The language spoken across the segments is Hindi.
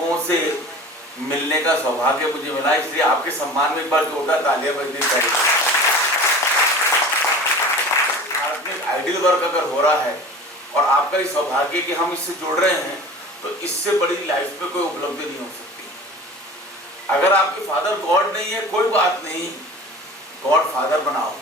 लोगों से मिलने का सौभाग्य मुझे मिला, इसलिए आपके सम्मान में एक बार जोरदार तालियां बजनी चाहिए। भारत में आइडियल वर्क अगर हो रहा है और आपका ये सौभाग्य कि हम इससे जुड़ रहे हैं, तो इससे बड़ी लाइफ में कोई उपलब्धि नहीं हो सकती। अगर आपके फादर गॉड नहीं है, कोई बात नहीं, गॉड फादर बनाओ।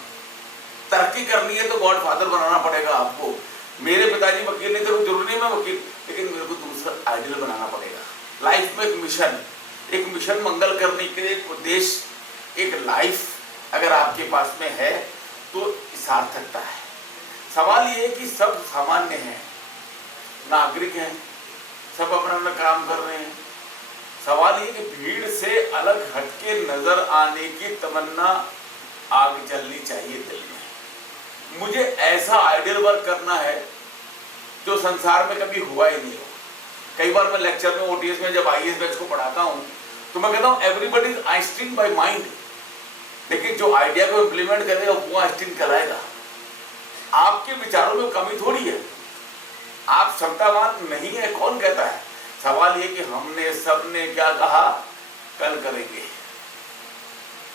तरक्की करनी है तो गॉड फादर बनाना पड़ेगा आपको। मेरे पिताजी वकील नहीं थे, तो जरूरी नहीं मैं वकील, लेकिन मेरे को दूसरा आइडियल बनाना पड़ेगा। लाइफ में एक मिशन मंगल करने के लिए एक उद्देश्य, एक लाइफ अगर आपके पास में है तो सार्थकता है। सवाल ये है कि सब सामान्य हैं, नागरिक हैं, सब अपना अपना काम कर रहे हैं। सवाल ये कि भीड़ से अलग हटके नजर आने की तमन्ना आग जलनी चाहिए दिल में। मुझे ऐसा आइडियल वर्क करना है जो संसार में कभी हुआ ही नहीं हो। कई बार मैं लेक्चर में ओटीएस में जब आईएएस बैच को पढ़ाता हूं तो मैं कहता हूं everybody is Einstein by mind, लेकिन जो आइडिया को इंप्लीमेंट करेगा वो आइंस्टीन कहलाएगा। आपके विचारों में कमी थोड़ी है, आप क्षमतावान नहीं है, कौन कहता है। सवाल ये कि हमने सबने क्या कहा, कल करेंगे,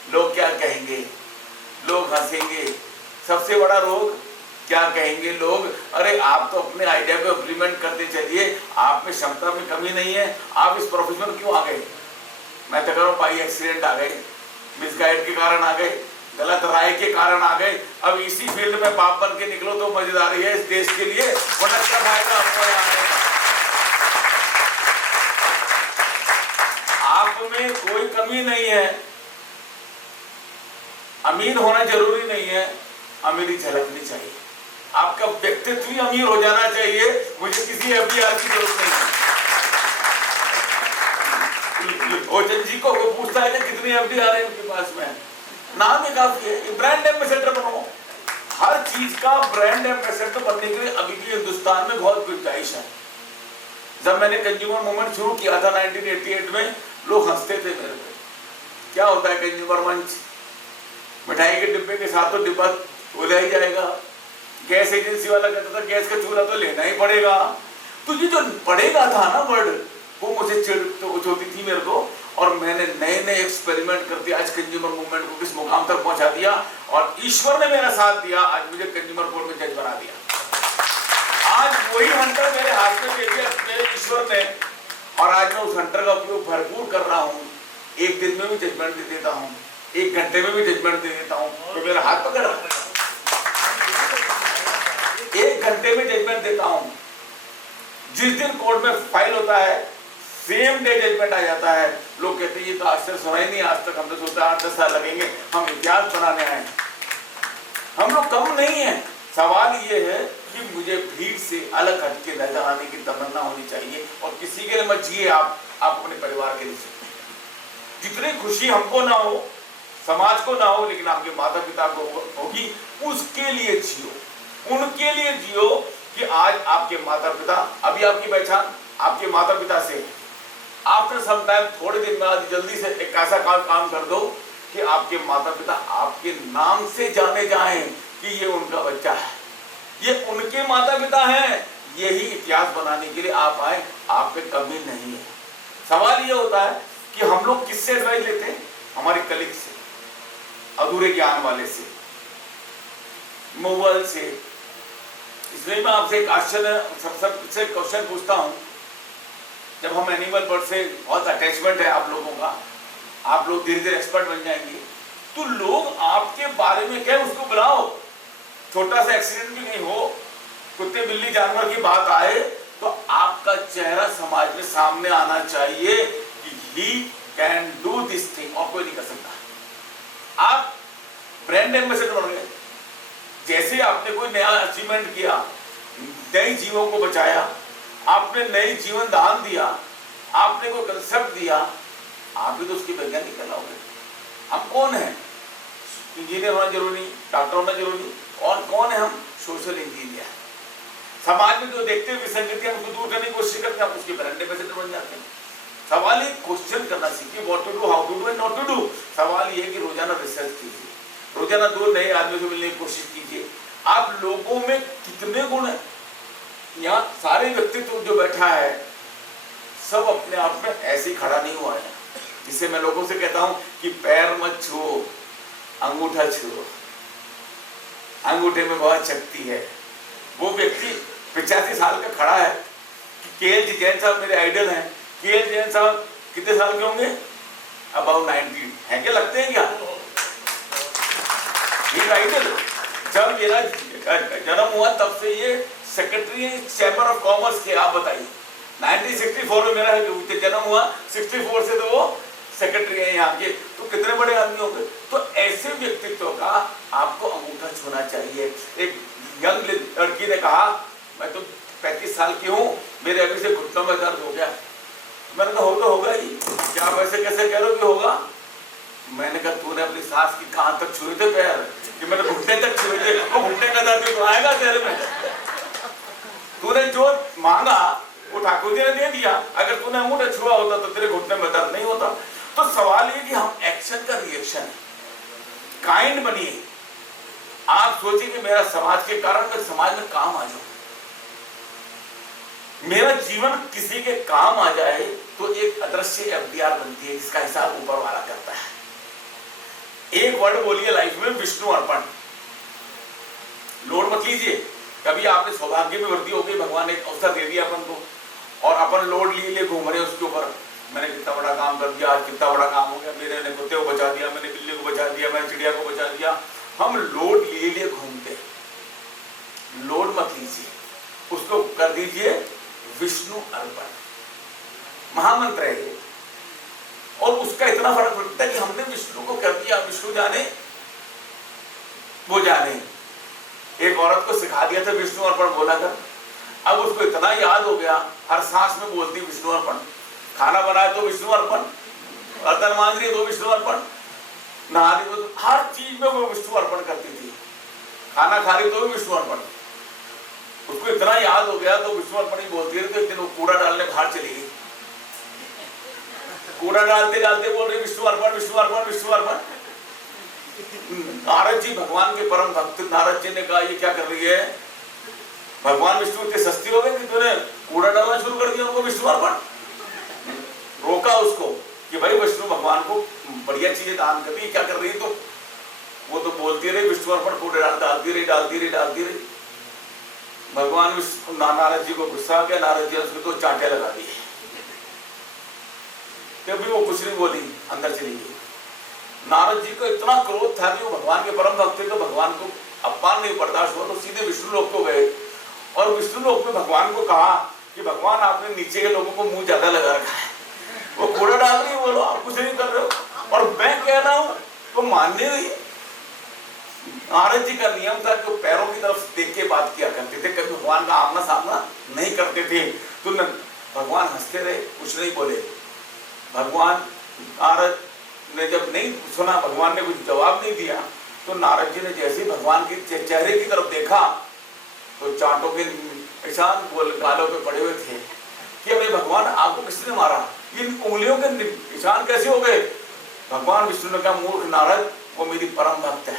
लोग क्या कहेंगे, लोग हंसेंगे। सबसे बड़ा रोग क्या कहेंगे लोग, अरे आप तो अपने आइडिया को इंप्लीमेंट करते चलिए, आप में क्षमता में कमी नहीं है, आप इस प्रोफेशन में क्यों आ गए। मैं तो कह रहा हूं भाई, एक्सीडेंट आ गए, मिसगाइड के कारण आ गए, गलत राय के कारण आ गए, अब इसी फील्ड में बाप बन के निकलो तो मजेदारी है इस देश के लिए, वरना क्या फायदा आपको आने का। आप में कोई कमी नहीं है, अमीर होना जरूरी नहीं है, अमीरी झलकनी चाहिए। आपका व्यक्तित्व ही अमीर हो जाना चाहिए, मुझे किसी एफडीआर की जरूरत नहीं है। ओचन जी को पूछता है कि कितनी एफडीआर है उनके पास में, नाम ही काफी है। ब्रांड एम्बेसडर बनो, हर चीज का ब्रांड एम्बेसडर बनने के लिए अभी भी हिंदुस्तान में बहुत गुंजाइश है। जब मैंने कंज्यूमर मूवमेंट शुरू किया था 1988 में, लोग हंसते थे मेरे पे, क्या होता है कंज्यूमर मंच, मिठाई के डिब्बे के साथ तो डिब्बा बोला ही जाएगा। गैस एजेंसी वाला कहता था गैस का चूल्हा तो लेना ही पड़ेगा। तो ये जो पड़ेगा था ना वर्ड, वो मुझे चिढ़ होती थी मेरे को, और मैंने नए नए एक्सपेरिमेंट करते आज कंज्यूमर मूवमेंट को किस मुकाम तक पहुंचा दिया, और ईश्वर ने मेरा साथ दिया, आज मुझे कंज्यूमर कोर्ट में जज बना दिया। आज वही हंटर मेरे हाथ में दे दिया मेरे ईश्वर ने, और आज मैं उस हंटर का उपयोग भरपूर कर रहा हूँ। एक दिन में भी जजमेंट दे देता हूँ, एक घंटे में भी जजमेंट दे देता हूँ, तो मेरा हाथ पकड़ रहा है। एक घंटे में जजमेंट देता हूं। जिस दिन कोर्ट में फाइल होता है सेम डे जजमेंट आ जाता है। लोग कहते हैं ये तो आज से सुना ही नहीं, आज तक हम तो सोचते 8-10 साल लगेंगे, हम इतिहास बनाने आए। हम लोग कम नहीं है। सवाल ये है कि मुझे भीड़ से अलग हटके नजर आने की तमन्ना होनी चाहिए, और किसी के लिए मत जिए, आप अपने परिवार के लिए। जितनी खुशी हमको ना हो, समाज को ना हो, लेकिन आपके माता पिता को होगी, उसके लिए जियो, उनके लिए जियो कि आज आपके माता पिता, अभी आपकी पहचान आपके माता पिता से, आफ्टर सम टाइम थोड़े दिन में आज जल्दी से एक ऐसा काम कर दो कि आपके माता पिता आपके नाम से जाने जाएं कि ये उनका बच्चा है, ये उनके माता पिता हैं। यही इतिहास बनाने के लिए आप आए, आप पे कमी नहीं है। सवाल ये होता है कि हम लोग किससे एडवाइस लेते हैं, हमारे कलीग से, अधूरे ज्ञान वाले से, मोबाइल से। इसलिए मैं आपसे एक सबसे क्वेश्चन पूछता हूं, जब हम एनिमल बर्ड से बहुत अटैचमेंट है आप लोगों का, आप लोग धीरे धीरे एक्सपर्ट बन जाएंगे, तो लोग आपके बारे में क्या, उसको बुलाओ, छोटा सा एक्सीडेंट भी नहीं हो, कुत्ते बिल्ली जानवर की बात आए तो आपका चेहरा समाज में सामने आना चाहिए कि he can do this thing, और कोई नहीं कर सकता। आप ब्रांड एम्बेसडर बन गए। जैसे आपने कोई नया अचीवमेंट किया, नए जीवों को बचाया, आपने नई जीवन दान दिया, आपने कोई कंसेप्ट दिया, आप भी तो उसकी वैज्ञानिक कहलाओगे। हम कौन है, इंजीनियर होना जरूरी नहीं, डॉक्टर होना जरूरी नहीं, और कौन है हम, सोशल इंजीनियर। समाज में जो देखते हैं विसंगति, हम उसको दूर करने की कोशिश करते हैं, हम उसके ब्रांड एम्बेसडर बन जाते हैं। सवाल ये क्वेश्चन करना सीखिए, what to do, how to do and not to do. सवाल ये कि रोजाना रिसर्च कीजिए, रोजाना 2 नए आदमियों से मिलने की कोशिश कीजिए। आप लोगों में कितने गुण हैं, यहाँ सारे व्यक्तित्व जो बैठा है, सब अपने आप में ऐसे ही खड़ा नहीं हुआ है। जिसे मैं लोगों से कहता हूं कि पैर मत छुओ, अंगूठा छुओ, अंगूठे में बहुत शक्ति है। वो व्यक्ति 85 साल का खड़ा है। के.एल. जैन साहब मेरे आइडल हैं। के.एल. जैन साहब कितने साल के होंगे? अबाउट 90 है क्या, लगते हैं क्या? ये आइडल। जब मेरा जन्म हुआ तब से ये सेक्रेटरी चैम्बर ऑफ कॉमर्स के। आप बताइए, 1964 में मेरा जन्म हुआ, 64 से तो वो सेक्रेटरी है यहाँ के। तो कितने बड़े आदमी होंगे। तो ऐसे व्यक्तित्व का आपको अंगूठा छूना चाहिए। एक यंग लड़की ने कहा, मैं तो 35 साल की हूँ, मेरे अभी से घुटनों में दर्द हो गया। मैंने कहा हो तो होगा ही, क्या आप ऐसे कैसे कह रहे हो कि होगा? मैंने कहा तूने अपनी सास की कहां तक छुए थे पैर? कि मैंने घुटने तक छुए थे। वो घुटने का दर्द तो आएगा चेहरे में। तूने जो मांगा वो ठाकुर जी ने दे दिया। अगर तूने अंगूठा छुआ होता तो तेरे घुटने में दर्द नहीं होता। तो सवाल ये कि हम एक्शन का रिएक्शन है। काइंड बनिए। आप सोचिए कि मेरा समाज के कारण मैं समाज में काम आ जाऊं, मेरा जीवन किसी के काम आ जाए, तो एक अदृश्य एफडीआर बनती है जिसका हिसाब ऊपर वाला करता है। एक वर्ड बोलिए लाइफ में, विष्णु अर्पण। लोड मत लीजिए। कभी आपने सौभाग्य में वृद्धि हो गई, भगवान ने एक अवसर दे दिया अपन को, और अपन लोड लिए घूम रहे उसके ऊपर। मैंने कितना बड़ा काम कर दिया, आज कितना बड़ा काम हो गया, मेरे ने कुत्ते को बचा दिया, मैंने बिल्ली को बचा दिया, मैंने चिड़िया को बचा दिया। हम लोड लिए घूमते। लोड मत लीजिए, उसको कर दीजिए विष्णु अर्पण। महामंत्र है ये। और उसका इतना फर्क पड़ता है कि हमने विष्णु को कर दिया, विष्णु जाने वो जाने। एक औरत को सिखा दिया था विष्णु अर्पण बोला था। अब उसको इतना याद हो गया, हर सांस में बोलती विष्णु अर्पण। खाना बनाए तो विष्णु अर्पण, बर्तन मांज रही तो विष्णु अर्पण, नहा रही तो हर चीज में वो विष्णु अर्पण करती थी। खाना खा रही तो भी विष्णु अर्पण। उसको इतना याद हो गया तो विष्णु अर्पण ही बोलती रही। तो एक दिन वो कूड़ा डालने बाहर चली गई। कूड़ा डालते डालते बोल रही विष्णु अर्पण, विष्णु अर्पण, विष्णु अर्पण। नारद जी भगवान के परम भक्त, नारद जी ने कहा ये क्या कर रही है? भगवान विष्णु इतने सस्ती हो गए कि तूने कूड़ा डालना शुरू कर दिया उनको विष्णु अर्पण। रोका उसको कि भाई विष्णु भगवान को बढ़िया चीजें दान कर दी, क्या कर रही है? तो वो तो बोलती रही विष्णु अर्पण, कूड़ा डालती रही, डालती रही, डालती रही। भगवान विष्णु नारद जी को गुस्सा आ गया। नारद जी उसको तो चांटे लगा दिए। कभी वो कुछ नहीं बोली, अंदर चली गई। नारद जी को इतना क्रोध था कि वो भगवान के परम भक्त थे, तो भगवान को अपमान नहीं बर्दाश्त हुआ, तो सीधे विष्णु लोक को गए। और विष्णु लोक में भगवान को कहा कि भगवान आपने नीचे के लोगों को मुंह ज्यादा लगा रखा है, वो कूड़ा डाल रही है, बोलो आप कुछ नहीं कर रहे हो और मैं कह रहा हूं तो मानने नहीं। नारद जी का नियम था कि वो पैरों की तरफ देख के बात किया करते थे, कभी भगवान का आमना सामना नहीं करते थे। तो भगवान हंसते रहे, कुछ नहीं बोले। भगवान नारद ने जब नहीं सुना, भगवान ने कुछ जवाब नहीं दिया, तो नारद जी ने जैसे भगवान के चेहरे की तरफ देखा तो चांटों के निशान गालों पे पड़े हुए थे कि अरे भगवान आपको किसने मारा, इन उंगलियों के निशान कैसे हो गए? भगवान विष्णु ने कहा मूर्ख नारद, वो मेरी परम भक्त है,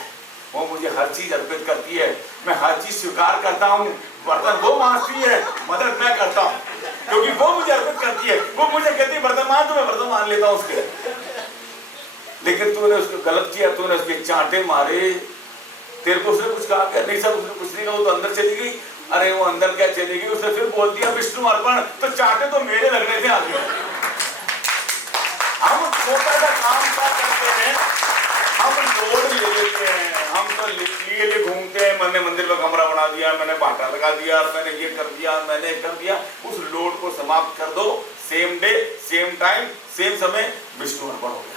वो मुझे हर चीज अर्पित करती है, मैं हर चीज स्वीकार करता हूँ। बर्तन वो मांगती है, मदद मैं करता हूँ, क्योंकि वो मुझे अर्पित करती है। वो मुझे कहती है बर्तन मान, तो मैं बर्तन मान लेता हूँ उसके। लेकिन तूने उसको गलत किया, तूने उसके चांटे मारे। तेरे को उसने कुछ कहा क्या? नहीं सर, उसने कुछ नहीं कहा, वो तो अंदर चली गई। अरे वो अंदर क्या चली गई? उसने फिर बोल दिया विष्णु अर्पण, तो चांटे तो मेरे लगने थे आगे। हम छोटा सा काम क्या करते हैं, हम लोड ले लेते हैं, हम तो लिए घूमते हैं। मैंने मंदिर में कमरा बना दिया, मैंने बाटा लगा दिया, मैंने ये कर दिया, मैंने कर दिया। उस लोड को समाप्त कर दो। Same day, same time, same समय विष्णु अर्पण हो गया।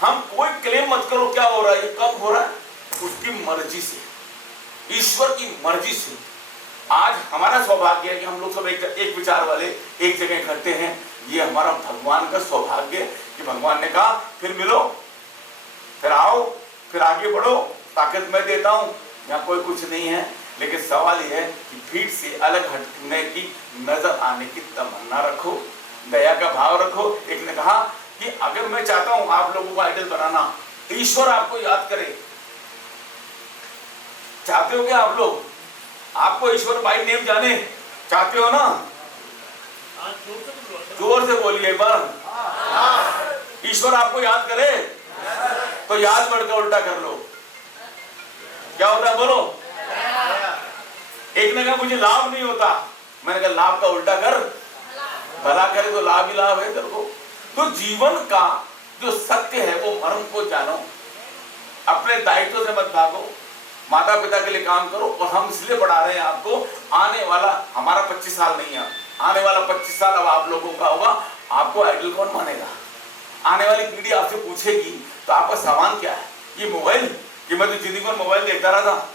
हम कोई क्लेम मत करो क्या हो रहा है, ये कब हो रहा है, उसकी मर्जी से, ईश्वर की मर्जी से। आज हमारा सौभाग्य है कि हम लोग सब एक विचार वाले एक जगह इकट्ठे हैं। ये हमारा भगवान का सौभाग्य है कि भगवान ने कहा फिर मिलो, फिर आओ, फिर आगे बढ़ो, ताकत मैं देता हूं। यहाँ कोई कुछ नहीं है, लेकिन सवाल यह है कि भीड़ से अलग हटने की, नजर आने की तमन्ना रखो, दया का भाव रखो। एक ने कहा कि अगर मैं चाहता हूं आप लोगों को आइडल बनाना, ईश्वर आपको याद करे, चाहते हो क्या आप लोग? आपको ईश्वर बाय नेम जाने चाहते हो ना? जोर से बोलिए एक बार। ईश्वर आपको याद करे तो याद बढ़कर उल्टा कर लो। क्या होता है बोलो? एक ने कहा मुझे लाभ नहीं होता, मैंने कहा लाभ का उल्टा कर, भला करे तो लाभ ही लाभ है तेरे को। तो जीवन का जो सत्य है वो मर्म को जानो, अपने दायित्व से मत भागो, माता पिता के लिए काम करो। और हम इसलिए पढ़ा रहे हैं आपको, आने वाला हमारा 25 साल नहीं है, आने वाला 25 साल अब आप लोगों का होगा। आपको आइडल कौन मानेगा? आने वाली पीढ़ी आपसे पूछेगी तो आपका सामान क्या है? ये मोबाइल, कि मैं तो जिंदगी में मोबाइल देखता रहा था।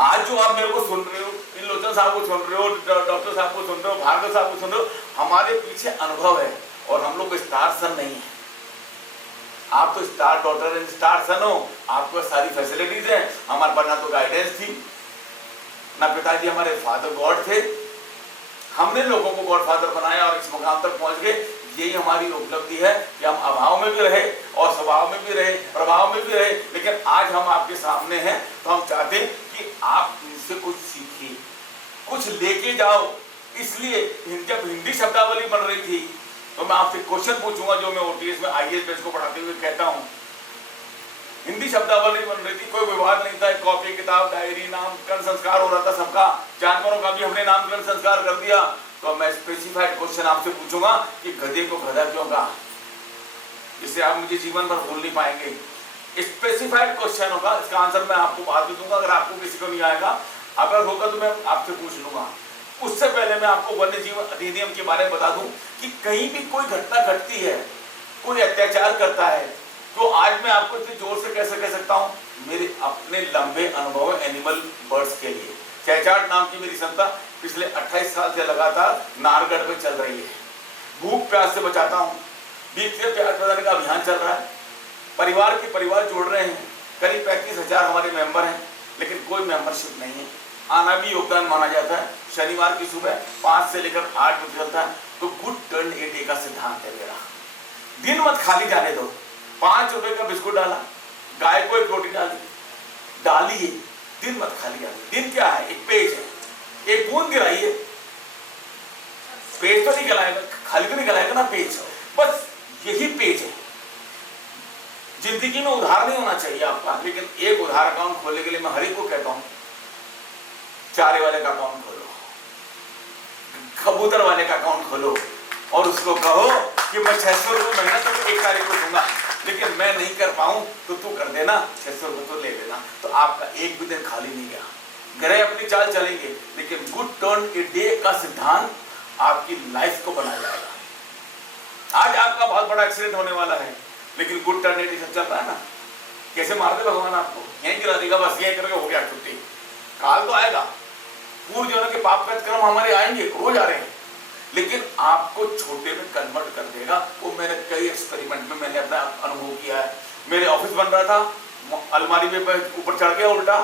आज जो आप मेरे को सुन रहे हो, इन लोचन साहब को सुन रहे हो, डॉक्टर साहब को सुन रहे हो, भार्गव साहब को सुन रहे हो, हमारे पीछे अनुभव है। और हम लोग स्टार सन नहीं है, आप तो स्टार डॉटर एंड स्टार सन हो, आपको सारी फैसिलिटीज है। हमारे पास ना तो गाइडेंस थी, ना पिताजी हमारे फादर गॉड थे। हमने लोगों को गॉड फादर बनाया और इस मुकाम तक पहुंच गए। यही हमारी उपलब्धि है कि हम अभाव में भी रहे और स्वभाव में भी रहे, प्रभाव में भी रहे, लेकिन आज हम आपके सामने हैं। तो हम चाहते हैं कि आप इनसे कुछ सीखिए, कुछ लेके जाओ। इसलिए जब हिंदी शब्दावली बन रही थी तो मैं आपसे क्वेश्चन पूछूंगा, जो मैं ओटीएस में आईएएस बैच को पढ़ाते हुए कहता हूँ। हिंदी शब्दावली बन रही थी, कोई विवाद नहीं था, कॉपी किताब डायरी नामकरण संस्कार हो रहा था सबका, जानवरों का भी हमने नामकरण संस्कार कर दिया। तो मैं स्पेसिफाइड क्वेश्चन आपसे पूछूंगा कि गधे को गधा क्यों कहा, जिससे आप मुझे जीवन भर भूल नहीं पाएंगे। स्पेसिफाइड क्वेश्चन होगा, इसका आंसर मैं आपको बाद में दूंगा। अगर आपको किसी को नहीं आएगा, अगर होगा तो मैं आपसे पूछ लूंगा। उससे पहले मैं आपको वन्य जीव अधिनियम के बारे में बता दूं कि कहीं भी कोई घटना घटती है, कोई अत्याचार करता है, तो आज मैं आपको इतनी जोर से कैसे कह सकता हूं, मेरे अपने लंबे अनुभव है एनिमल बर्ड्स के लिए। चहचाट नाम की मेरी संस्था पिछले 28 साल से लगातार नारगढ़ में चल रही है। भूख प्यास से बचाता हूँ, भीख से प्यास बचाने का अभियान चल रहा है। परिवार के परिवार जोड़ रहे हैं, करीब 35,000 हमारे मेंबर हैं, लेकिन कोई मेंबरशिप नहीं है। आना भी योगदान माना जाता है। शनिवार की सुबह 5 से लेकर 8 बजे चलता है। तो गुड टर्न ए डे का सिद्धांत है मेरा। दिन मत खाली जाने दो। 5 रुपए का बिस्कुट डाला, गाय को एक रोटी डालिए, दिन मत खाली जाने। दिन क्या है? एक पेज है, एक बूंद गिराइए, पेज तो नहीं गिराएगा, खाली तो नहीं गिराएगा ना पेज, बस यही पेज है। जिंदगी में उधार नहीं होना चाहिए आपका, लेकिन एक उधार अकाउंट खोलने के लिए मैं हर एक को कहता हूं, चारे वाले का अकाउंट खोलो, कबूतर वाले का अकाउंट खोलो और उसको कहो कि मैं 600 रुपये महीना तो 1 तारीख को दूंगा, लेकिन मैं नहीं कर पाऊं तो तू कर देना, 600 रुपये तो ले लेना। तो आपका एक भी दिन खाली नहीं गया। ग्रह अपनी चाल चलेंगे, लेकिन गुड टर्न ए डे का सिद्धांत आपकी लाइफ को बना जाएगा। आज आपका बहुत बड़ा एक्सीडेंट होने वाला है, लेकिन गुड टर्न ए डे चल रहा है ना। कैसे मारते भगवान आपको? यहीं गिरा देगा, बस यहीं करके हो गया छुट्टी। काल तो आएगा, पूर्व जीवन के पाप का क्रम हमारे आएंगे, रोज आ रहे हैं, लेकिन आपको छोटे में कन्वर्ट कर देगा। वो मैंने कई एक्सपेरिमेंट में मैंने अपना अनुभव किया है। मेरे ऑफिस बन रहा था, अलमारी में ऊपर चढ़ गया उल्टा,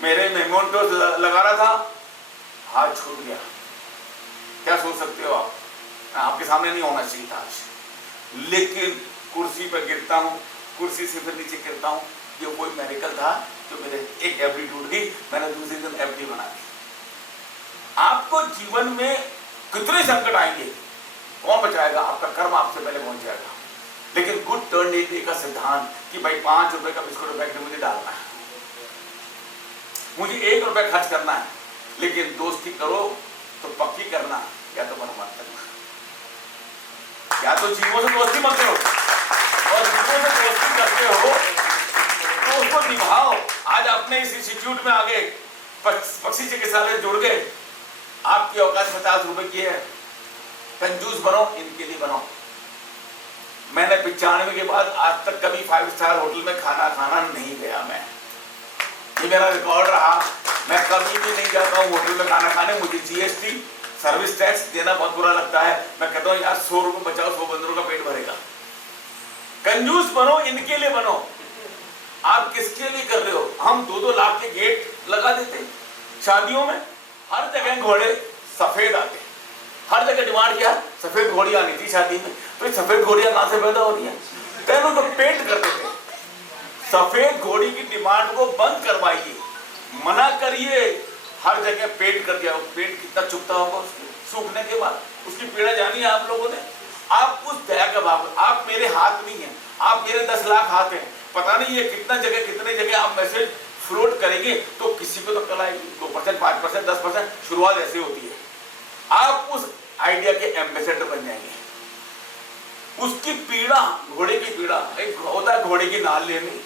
मेरे मेमोंटो लगा रहा था, हाथ छूट गया। क्या सोच सकते हो आप? आपके सामने नहीं होना चाहिए था आज, लेकिन कुर्सी पर गिरता हूँ, कुर्सी से फिर नीचे गिरता हूँ। ये कोई मेडिकल था जो मेरे एक एफडी टूट गई, मैंने दूसरे दिन एफडी बना दी। आपको जीवन में कितने संकट आएंगे, कौन बचाएगा? आपका कर्म आपसे पहले पहुंच जाएगा। लेकिन गुड टर्न ए डे का सिद्धांत कि भाई 5 रुपए का बिस्कुट पैकेट मुझे डालना है, मुझे 1 रुपए खर्च करना है, लेकिन दोस्ती करो तो पक्की करना, या तो मत करना। या तो जीवों से दोस्ती मत करो, और जीवों से दोस्ती करते हो तो उसको निभाओ। आज अपने इस इंस्टीट्यूट में आगे पक्षी चिकित्सालय जुड़ गए, आपकी औकात 50 रुपए की है। कंजूस बनो, इनके लिए बनो। मैंने 95 के बाद आज तक कभी 5 स्टार होटल में खाना नहीं गया। मैं, ये मेरा रिकॉर्ड रहा। मैं कभी भी नहीं जाता हूँ होटल में खाना खाने। मुझे जीएसटी सर्विस टैक्स देना बहुत बुरा लगता है। मैं कहता हूँ यार 100 रुपए बचाओ, 100 बंदरों का पेट भरेगा। कंजूस बनो, इनके लिए बनो। आप किसके लिए कर रहे हो? हम 2-2 लाख के गेट लगा देते शादियों में। हर जगह घोड़े सफेद आते, हर जगह डिमांड क्या? सफेद घोड़ी आनी थी शादी में। तो ये सफेद घोड़ियां कहां से पैदा हो रही है? पहले तो पेंट कर देते। सफेद घोड़ी की डिमांड को बंद करवाइए, मना करिए। हर जगह पेंट कर दिया, पेंट कितना चुभता होगा उसके सूखने के बाद, उसकी पीड़ा जानी है आप लोगों ने। आप उस दया का भाव, आप मेरे हाथ नहीं है, आप मेरे 10 लाख हाथ हैं, पता नहीं ये कितना जगह कितने जगह आप मैसेज फ्लोट करेंगे तो किसी को तो कल आएगी। 2%, 5%, 10%, शुरुआत ऐसे होती है। आप उस आइडिया के एम्बेसडर बन जाएंगे। उसकी पीड़ा, घोड़े की पीड़ा, एक होता है घोड़े की नाल लेनी,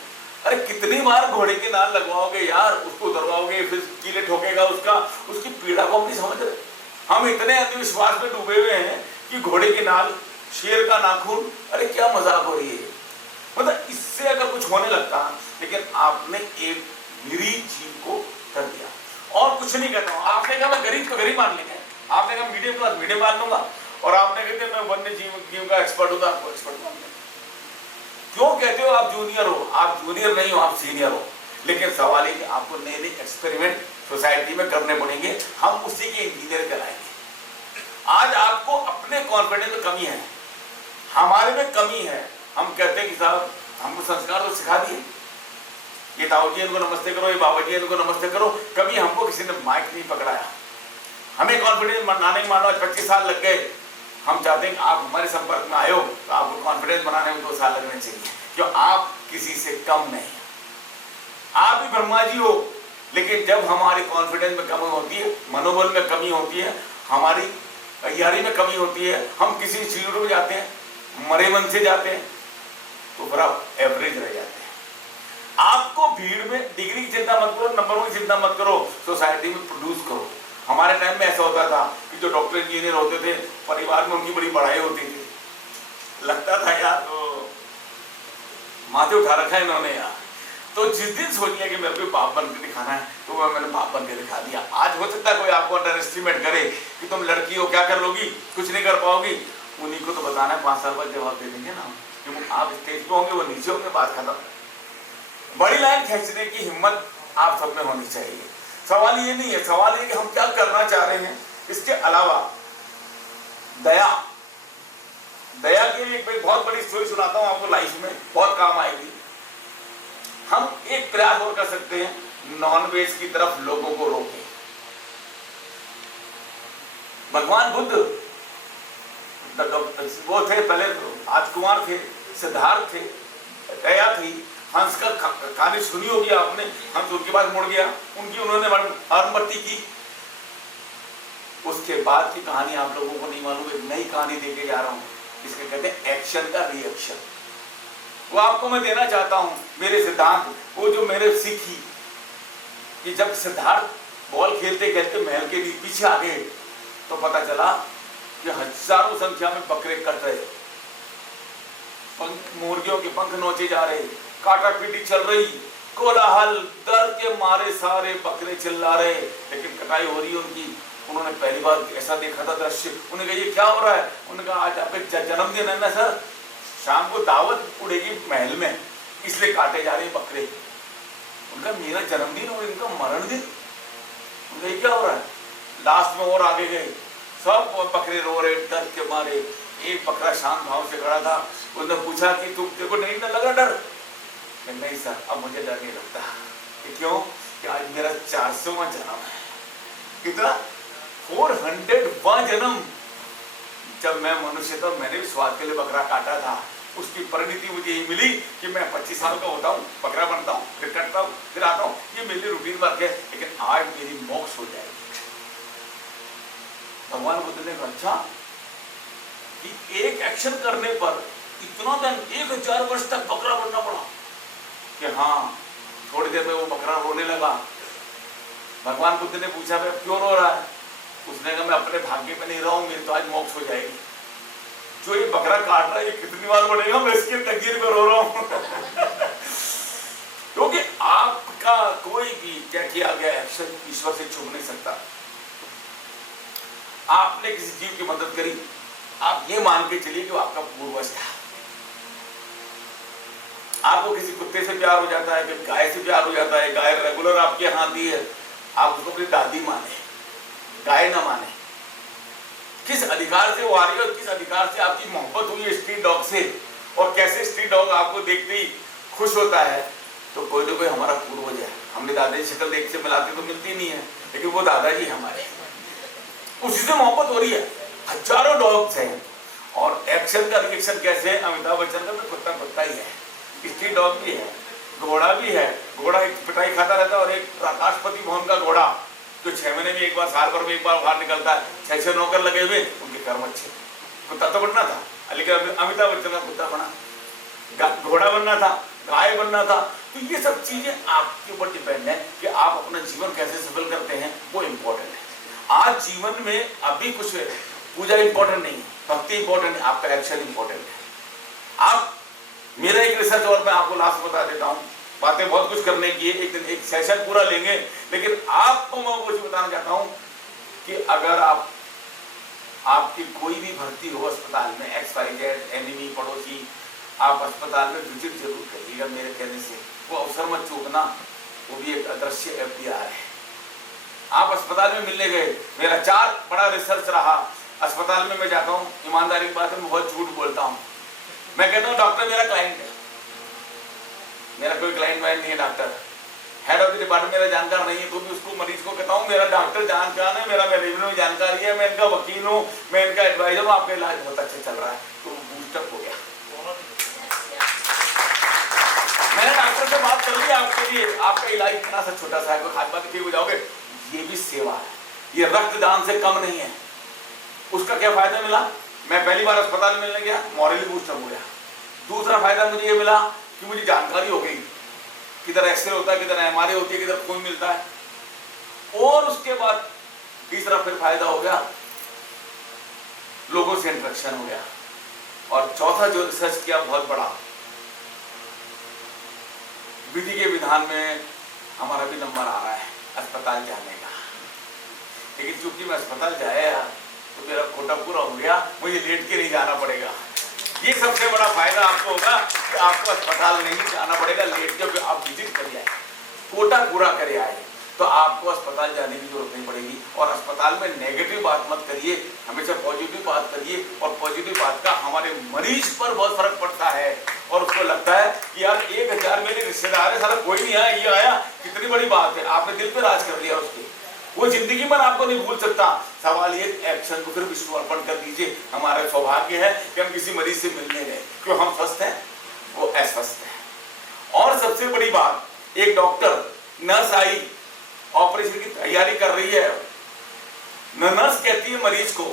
अरे कितनी बार घोड़े की नाल लगवाओगे यार, उसको उतरवाओगे, फिर कीले ठोकेगा उसका, उसकी पीड़ा को हम नहीं समझ रहे। हम इतने अंधविश्वास में डूबे हुए हैं कि घोड़े की नाल, शेर का नाखून, अरे क्या मजाक हो रही है। मतलब इससे अगर कुछ होने लगता, लेकिन आपने एक निरीह जीव को कर दिया। और कुछ नहीं कहता हूं, आपने कहा मैं गरीब को गरीब मान लेंगे, आपने कहा मीडियम क्लास मीडियम मान लूंगा, और आपने कहते मैं वन्य जीव का एक्सपर्ट हूं, आपको एक्सपर्ट मान लेंगे। क्यों कहते हो आप जूनियर हो? आप जूनियर नहीं हो, आप सीनियर हो। लेकिन सवाल है कि आपको नए नए एक्सपेरिमेंट सोसाइटी में करने पड़ेंगे, हम उसी के इंजीनियर कराएंगे। आज आपको अपने कॉन्फिडेंस में कमी है, हमारे में कमी है। हम कहते हैं कि साहब हमको संस्कार तो सिखा दिए, ये ताऊ जी इनको नमस्ते करो, ये बाबा जी इनको नमस्ते करो, कभी हमको किसी ने माइक नहीं पकड़ाया। हमें कॉन्फिडेंस बनाने में मान लो 25 साल लग गए। हम चाहते हैं कि आप हमारे संपर्क में आए हो तो आपको कॉन्फिडेंस बनाने में 2 साल लगने चाहिए, क्यों? आप किसी से कम नहीं, आप भी ब्रह्मा जी हो। लेकिन जब हमारी कॉन्फिडेंस में कमी होती है, मनोबल में कमी होती है, हमारी तैयारी में कमी होती है, हम किसी इंस्टीट्यूट में जाते हैं, मरे मन से जाते हैं, तो फिर आप एवरेज रह जाते हैं। आपको भीड़ में डिग्री की चिंता मत करो, नंबरों की चिंता मत करो, सोसाइटी में प्रोड्यूस करो। हमारे टाइम में ऐसा होता था कि जो डॉक्टर इंजीनियर होते थे, परिवार में उनकी बड़ी पढ़ाई होती थी, लगता था यार तो माथे उठा रखा है इन्होंने यार। तो जिस दिन सोच लिया कि मेरे को बाप बन के दिखाना है, तो मैंने बाप बन के दिखा दिया। आज हो सकता है कोई आपको अंडर एस्टिमेट करे कि तुम लड़की हो, क्या कर लोगी, कुछ नहीं कर पाओगी। उन्हीं को तो बताना है, 5 साल बाद जवाब दे देंगे ना, क्योंकि आप स्टेज पे होंगे, वो नीचे होंगे, बात खत्म। बड़ी लाइन खींचने की हिम्मत आप सब में होनी चाहिए। सवाल ये नहीं है, सवाल ये कि हम क्या करना चाह रहे हैं। इसके अलावा दया, दया के लिए एक बहुत बड़ी स्टोरी सुनाता हूं आपको, लाइफ में बहुत काम आएगी। हम एक प्रयास और कर सकते हैं, नॉनवेज की तरफ लोगों को रोकें। भगवान बुद्ध वो थे, पहले राजकुमार थे, सिद्धार्थ थे, दया थी, हंस का कहानी सुनी होगी आपने, हंस उनके पास मुड़ गया, उनकी उन्होंने अरमपट्टी की। उसके बाद की कहानी आप लोगों को नहीं मालूम, एक नई कहानी देके जा रहा हूं, इसके कहते हैं एक्शन का रिएक्शन। वो आपको मैं देना चाहता हूं, मेरे सिद्धांत, वो जो मेरे सीखी कि जब सिद्धार्थ बॉल खेलते खेलते महल के पीछे आ गए, तो पता चला कि हजारों संख्या में बकरे कट रहे, मुर्गियों के पंख नोचे जा रहे, काटा पीटी चल रही, कोलाहल, डर के मारे सारे बकरे चिल्ला रहे, लेकिन कटाई हो रही है उनकी। उन्होंने पहली बार ऐसा देखा था दृश्य। उन्होंने कहा ये क्या हो रहा है? उन्होंने कहा आज आपका जन्मदिन है ना सर, शाम को दावत उड़ेगी महल में, इसलिए काटे जा रहे बकरे। उनका मेरा जन्मदिन और इनका मरण दिन, उनका ये क्या हो रहा है? लास्ट में और आगे गए, सब बकरे रो रहे डर के मारे। एक बकरा शांत भाव से खड़ा था, उसने पूछा कि तुम तेरे को नहीं लगा डर? नहीं सर, अब मुझे डर नहीं लगता। कि क्यों? कि आज मेरा 400वां जन्म है। कितना? 400वां जन्म। जब मैं मनुष्य था, मैंने भी स्वाद के लिए बकरा काटा था, उसकी परिणति मुझे ये मिली कि मैं 25 साल का होता हूँ, बकरा बनता हूँ, फिर कटता हूँ, फिर आता हूँ, ये मेरी रूटीन वर्क है। लेकिन आज मेरी मोक्ष हो जाएगी। भगवान बुद्ध ने कहा अच्छा कि एक एक्शन करने पर इतना दिन 1000 वर्ष तक बकरा बनना पड़ा? कि हाँ, थोड़ी देर में वो बकरा रोने लगा। भगवान बुद्ध ने पूछा भाई क्यों रो रहा है? उसने कहा मैं अपने भाग्य में नहीं रहूंगी तो आज मोक्ष हो जाएगी। जो ये बकरा काट रहा है ये कितनी बार बढ़ेगा, मैं इसके तकदीर में रो रहा हूं। क्योंकि आपका कोई भी क्या किया गया एक्शन ईश्वर से छुप नहीं सकता। आपने किसी जीव की मदद करी, आप ये मान के चलिए कि वो आपका पूर्वज था। आपको किसी कुत्ते से प्यार हो जाता है, कि गाय से प्यार हो जाता है, गाय रेगुलर आपके यहाँ आती है, आप उसको अपनी दादी माने, गाय ना माने। किस अधिकार से वो आ रही है और किस अधिकार से आपकी मोहब्बत हुई है स्ट्रीट डॉग से, और कैसे स्ट्रीट डॉग आपको देखते ही खुश होता है, तो कोई ना कोई हमारा पूर्वज है। हमने दादाजी शक्ल देख से मिलाते तो मिलती नहीं है, लेकिन वो दादाजी हमारे, उसी से मोहब्बत हो रही है। हजारों डॉग्स हैं और एक्शन का रिएक्शन कैसे है? अमिताभ बच्चन का तो कुत्ता कुत्ता ही है, स्ट्रीट डॉग भी है, घोड़ा भी है। घोड़ा एक पिटाई खाता रहता है, और एक राष्ट्रपति भवन का घोड़ा जो 6 महीने में एक बार, साल भर में एक बार बाहर निकलता है। 6 नौकर लगे हुए, उनके कर्म अच्छे। कुत्ता तो बनना था, लेकिन अमिताभ बच्चन का कुत्ता बना, घोड़ा बनना था, गाय बनना था। तो ये सब चीजें आपके ऊपर डिपेंड है कि आप अपना जीवन कैसे सफल करते हैं, वो इम्पोर्टेंट है। आज जीवन में अभी कुछ पूजा इंपॉर्टेंट नहीं है, भक्ति इंपॉर्टेंट है, आपका एक्शन इंपॉर्टेंट है। आप, मेरा एक रिसर्च और मैं आपको लास्ट बता देता हूँ, बातें बहुत कुछ करने की है, एक दिन एक सेशन पूरा लेंगे, लेकिन आपको मैं कुछ बताना चाहता हूँ कि अगर आपकी कोई भी भर्ती हो अस्पताल में, XYZ एनिमी पड़ोसी, आप अस्पताल में विजिट जरूर करिएगा मेरे कहने से, वो अवसर मत चूकना, वो भी एक अदृश्य FDR है। आप अस्पताल में मिलने गए, मेरा 4 बड़ा रिसर्च रहा। अस्पताल में मैं जाता हूँ, ईमानदारी की बात है, मैं बहुत झूठ बोलता हूँ। मैं कहता हूँ डॉक्टर मेरा क्लाइंट है, मेरा कोई क्लाइंट वाइंट नहीं है। Doctor head of the department मेरा जानकार नहीं है, तो भी उसको, मरीज को कहता हूँ मेरा डॉक्टर जानकार है, मेरा मैनेजमेंट में जानकारी है, मैं इनका वकील हूँ, मैं इनका एडवाइजर हूँ, आपका इलाज बहुत अच्छा चल रहा है। तो बूस्टअप हो गया। मैंने डॉक्टर से बात कर ली, आपके लिए आपका इलाज इतना सा छोटा सा है, कोई खाद बात ठीक हो जाओगे। ये भी सेवा है, ये रक्तदान से कम नहीं है। उसका क्या फायदा मिला? मैं पहली बार अस्पताल में मिलने गया, मॉरली बूस्टअप हो गया। दूसरा फायदा मुझे ये मिला कि मुझे जानकारी हो गई, किधर एक्सरे होता है, किधर MRI होती है, किधर खून मिलता है। और उसके बाद तीसरा फिर फायदा हो गया, लोगों से इंटरेक्शन हो गया। और चौथा जो रिसर्च किया बहुत बड़ा, विधि के विधान में हमारा भी नंबर आ रहा है अस्पताल जाने का, लेकिन चूंकि मैं अस्पताल जाया तो मेरा कोटा पूरा हो गया, मुझे लेट के नहीं जाना पड़ेगा। ये सबसे बड़ा फायदा आपको होगा कि आपको अस्पताल नहीं जाना पड़ेगा, लेट के आप विजिट कर आए, कोटा पूरा करे आए, तो आपको अस्पताल जाने की जरूरत नहीं पड़ेगी। और अस्पताल में नेगेटिव बात मत करिए, हमेशा पॉजिटिव बात करिए। और पॉजिटिव बात का हमारे मरीज पर बहुत फर्क पड़ता है, और उसको लगता है कि यार 1000 मेरे रिश्तेदार है, सारा कोई नहीं आया, ये आया, कितनी बड़ी बात है। आपने दिल पे राज कर लिया उसके, वो जिंदगी में आपको नहीं भूल सकता। सवाल ये एक्शन को फिर विश्वार्पण कर दीजिए। हमारा सौभाग्य है कि हम किसी मरीज से मिलने गए, क्यों हम स्वस्थ हैं, वो अस्वस्थ है। और सबसे बड़ी बात, एक डॉक्टर, नर्स आई, ऑपरेशन की तैयारी कर रही है, नर्स कहती है मरीज को,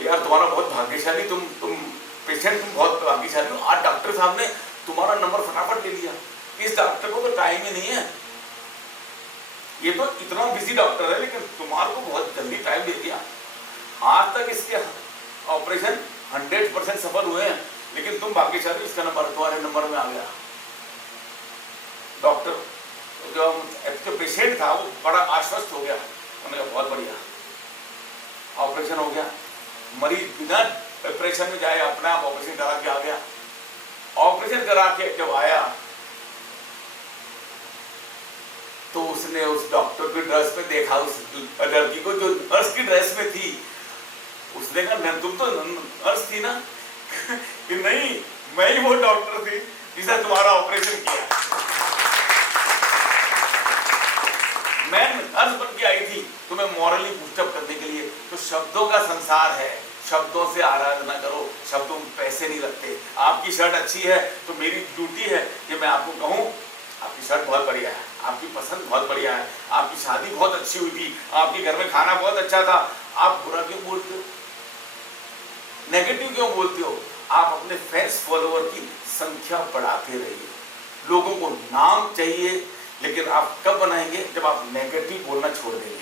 यार तुम्हारा बहुत भाग्यशाली, तुम पेशेंट, तुम बहुत भाग्यशाली हो, आज डॉक्टर साहब ने तुम्हारा नंबर फटाफट ले लिया। इस डॉक्टर को तो टाइम ही नहीं है, ये तो इतना बिजी डॉक्टर है, लेकिन तुम्हारे को बहुत जल्दी टाइम दे दिया। आज तक इसके ऑपरेशन 100% सफल हुए हैं, लेकिन तुम भाग्यशाली, इसका नंबर तुम्हारे नंबर में आ गया। डॉक्टर जो पेशेंट था वो बड़ा आश्वस्त हो गया, उन्होंने कहा बहुत बढ़िया, ऑपरेशन हो गया। मरीज बिना प्रिपरेशन में जाए अपने आप ऑपरेशन करा के आ गया। ऑपरेशन करा के जब आया तो उसने उस डॉक्टर की ड्रेस में देखा, उस लड़की को जो नर्स की ड्रेस में थी। उसने कहा तुम तो नर्स थी ना? कि नहीं, मैं ही वो डॉक्टर थी जिसने तुम्हारा ऑपरेशन किया। मैं नर्स बन के आई थी तुम्हें मॉरली बूस्टअप करने के लिए। तो शब्दों का संसार है, शब्दों से आराधना करो, शब्दों में पैसे नहीं लगते। आपकी शर्ट अच्छी है तो मेरी ड्यूटी है कि मैं आपको कहूँ आपकी शर्ट बहुत बढ़िया है, आपकी पसंद बहुत बढ़िया है, आपकी शादी बहुत अच्छी हुई थी, आपके घर में खाना बहुत अच्छा था। आप बुरा क्यों बोलते हो, नेगेटिव क्यों बोलते हो? आप अपने फैंस फॉलोअर की संख्या बढ़ाते रहिए। लोगों को नाम चाहिए, लेकिन आप कब बनाएंगे? जब आप नेगेटिव बोलना छोड़ देंगे।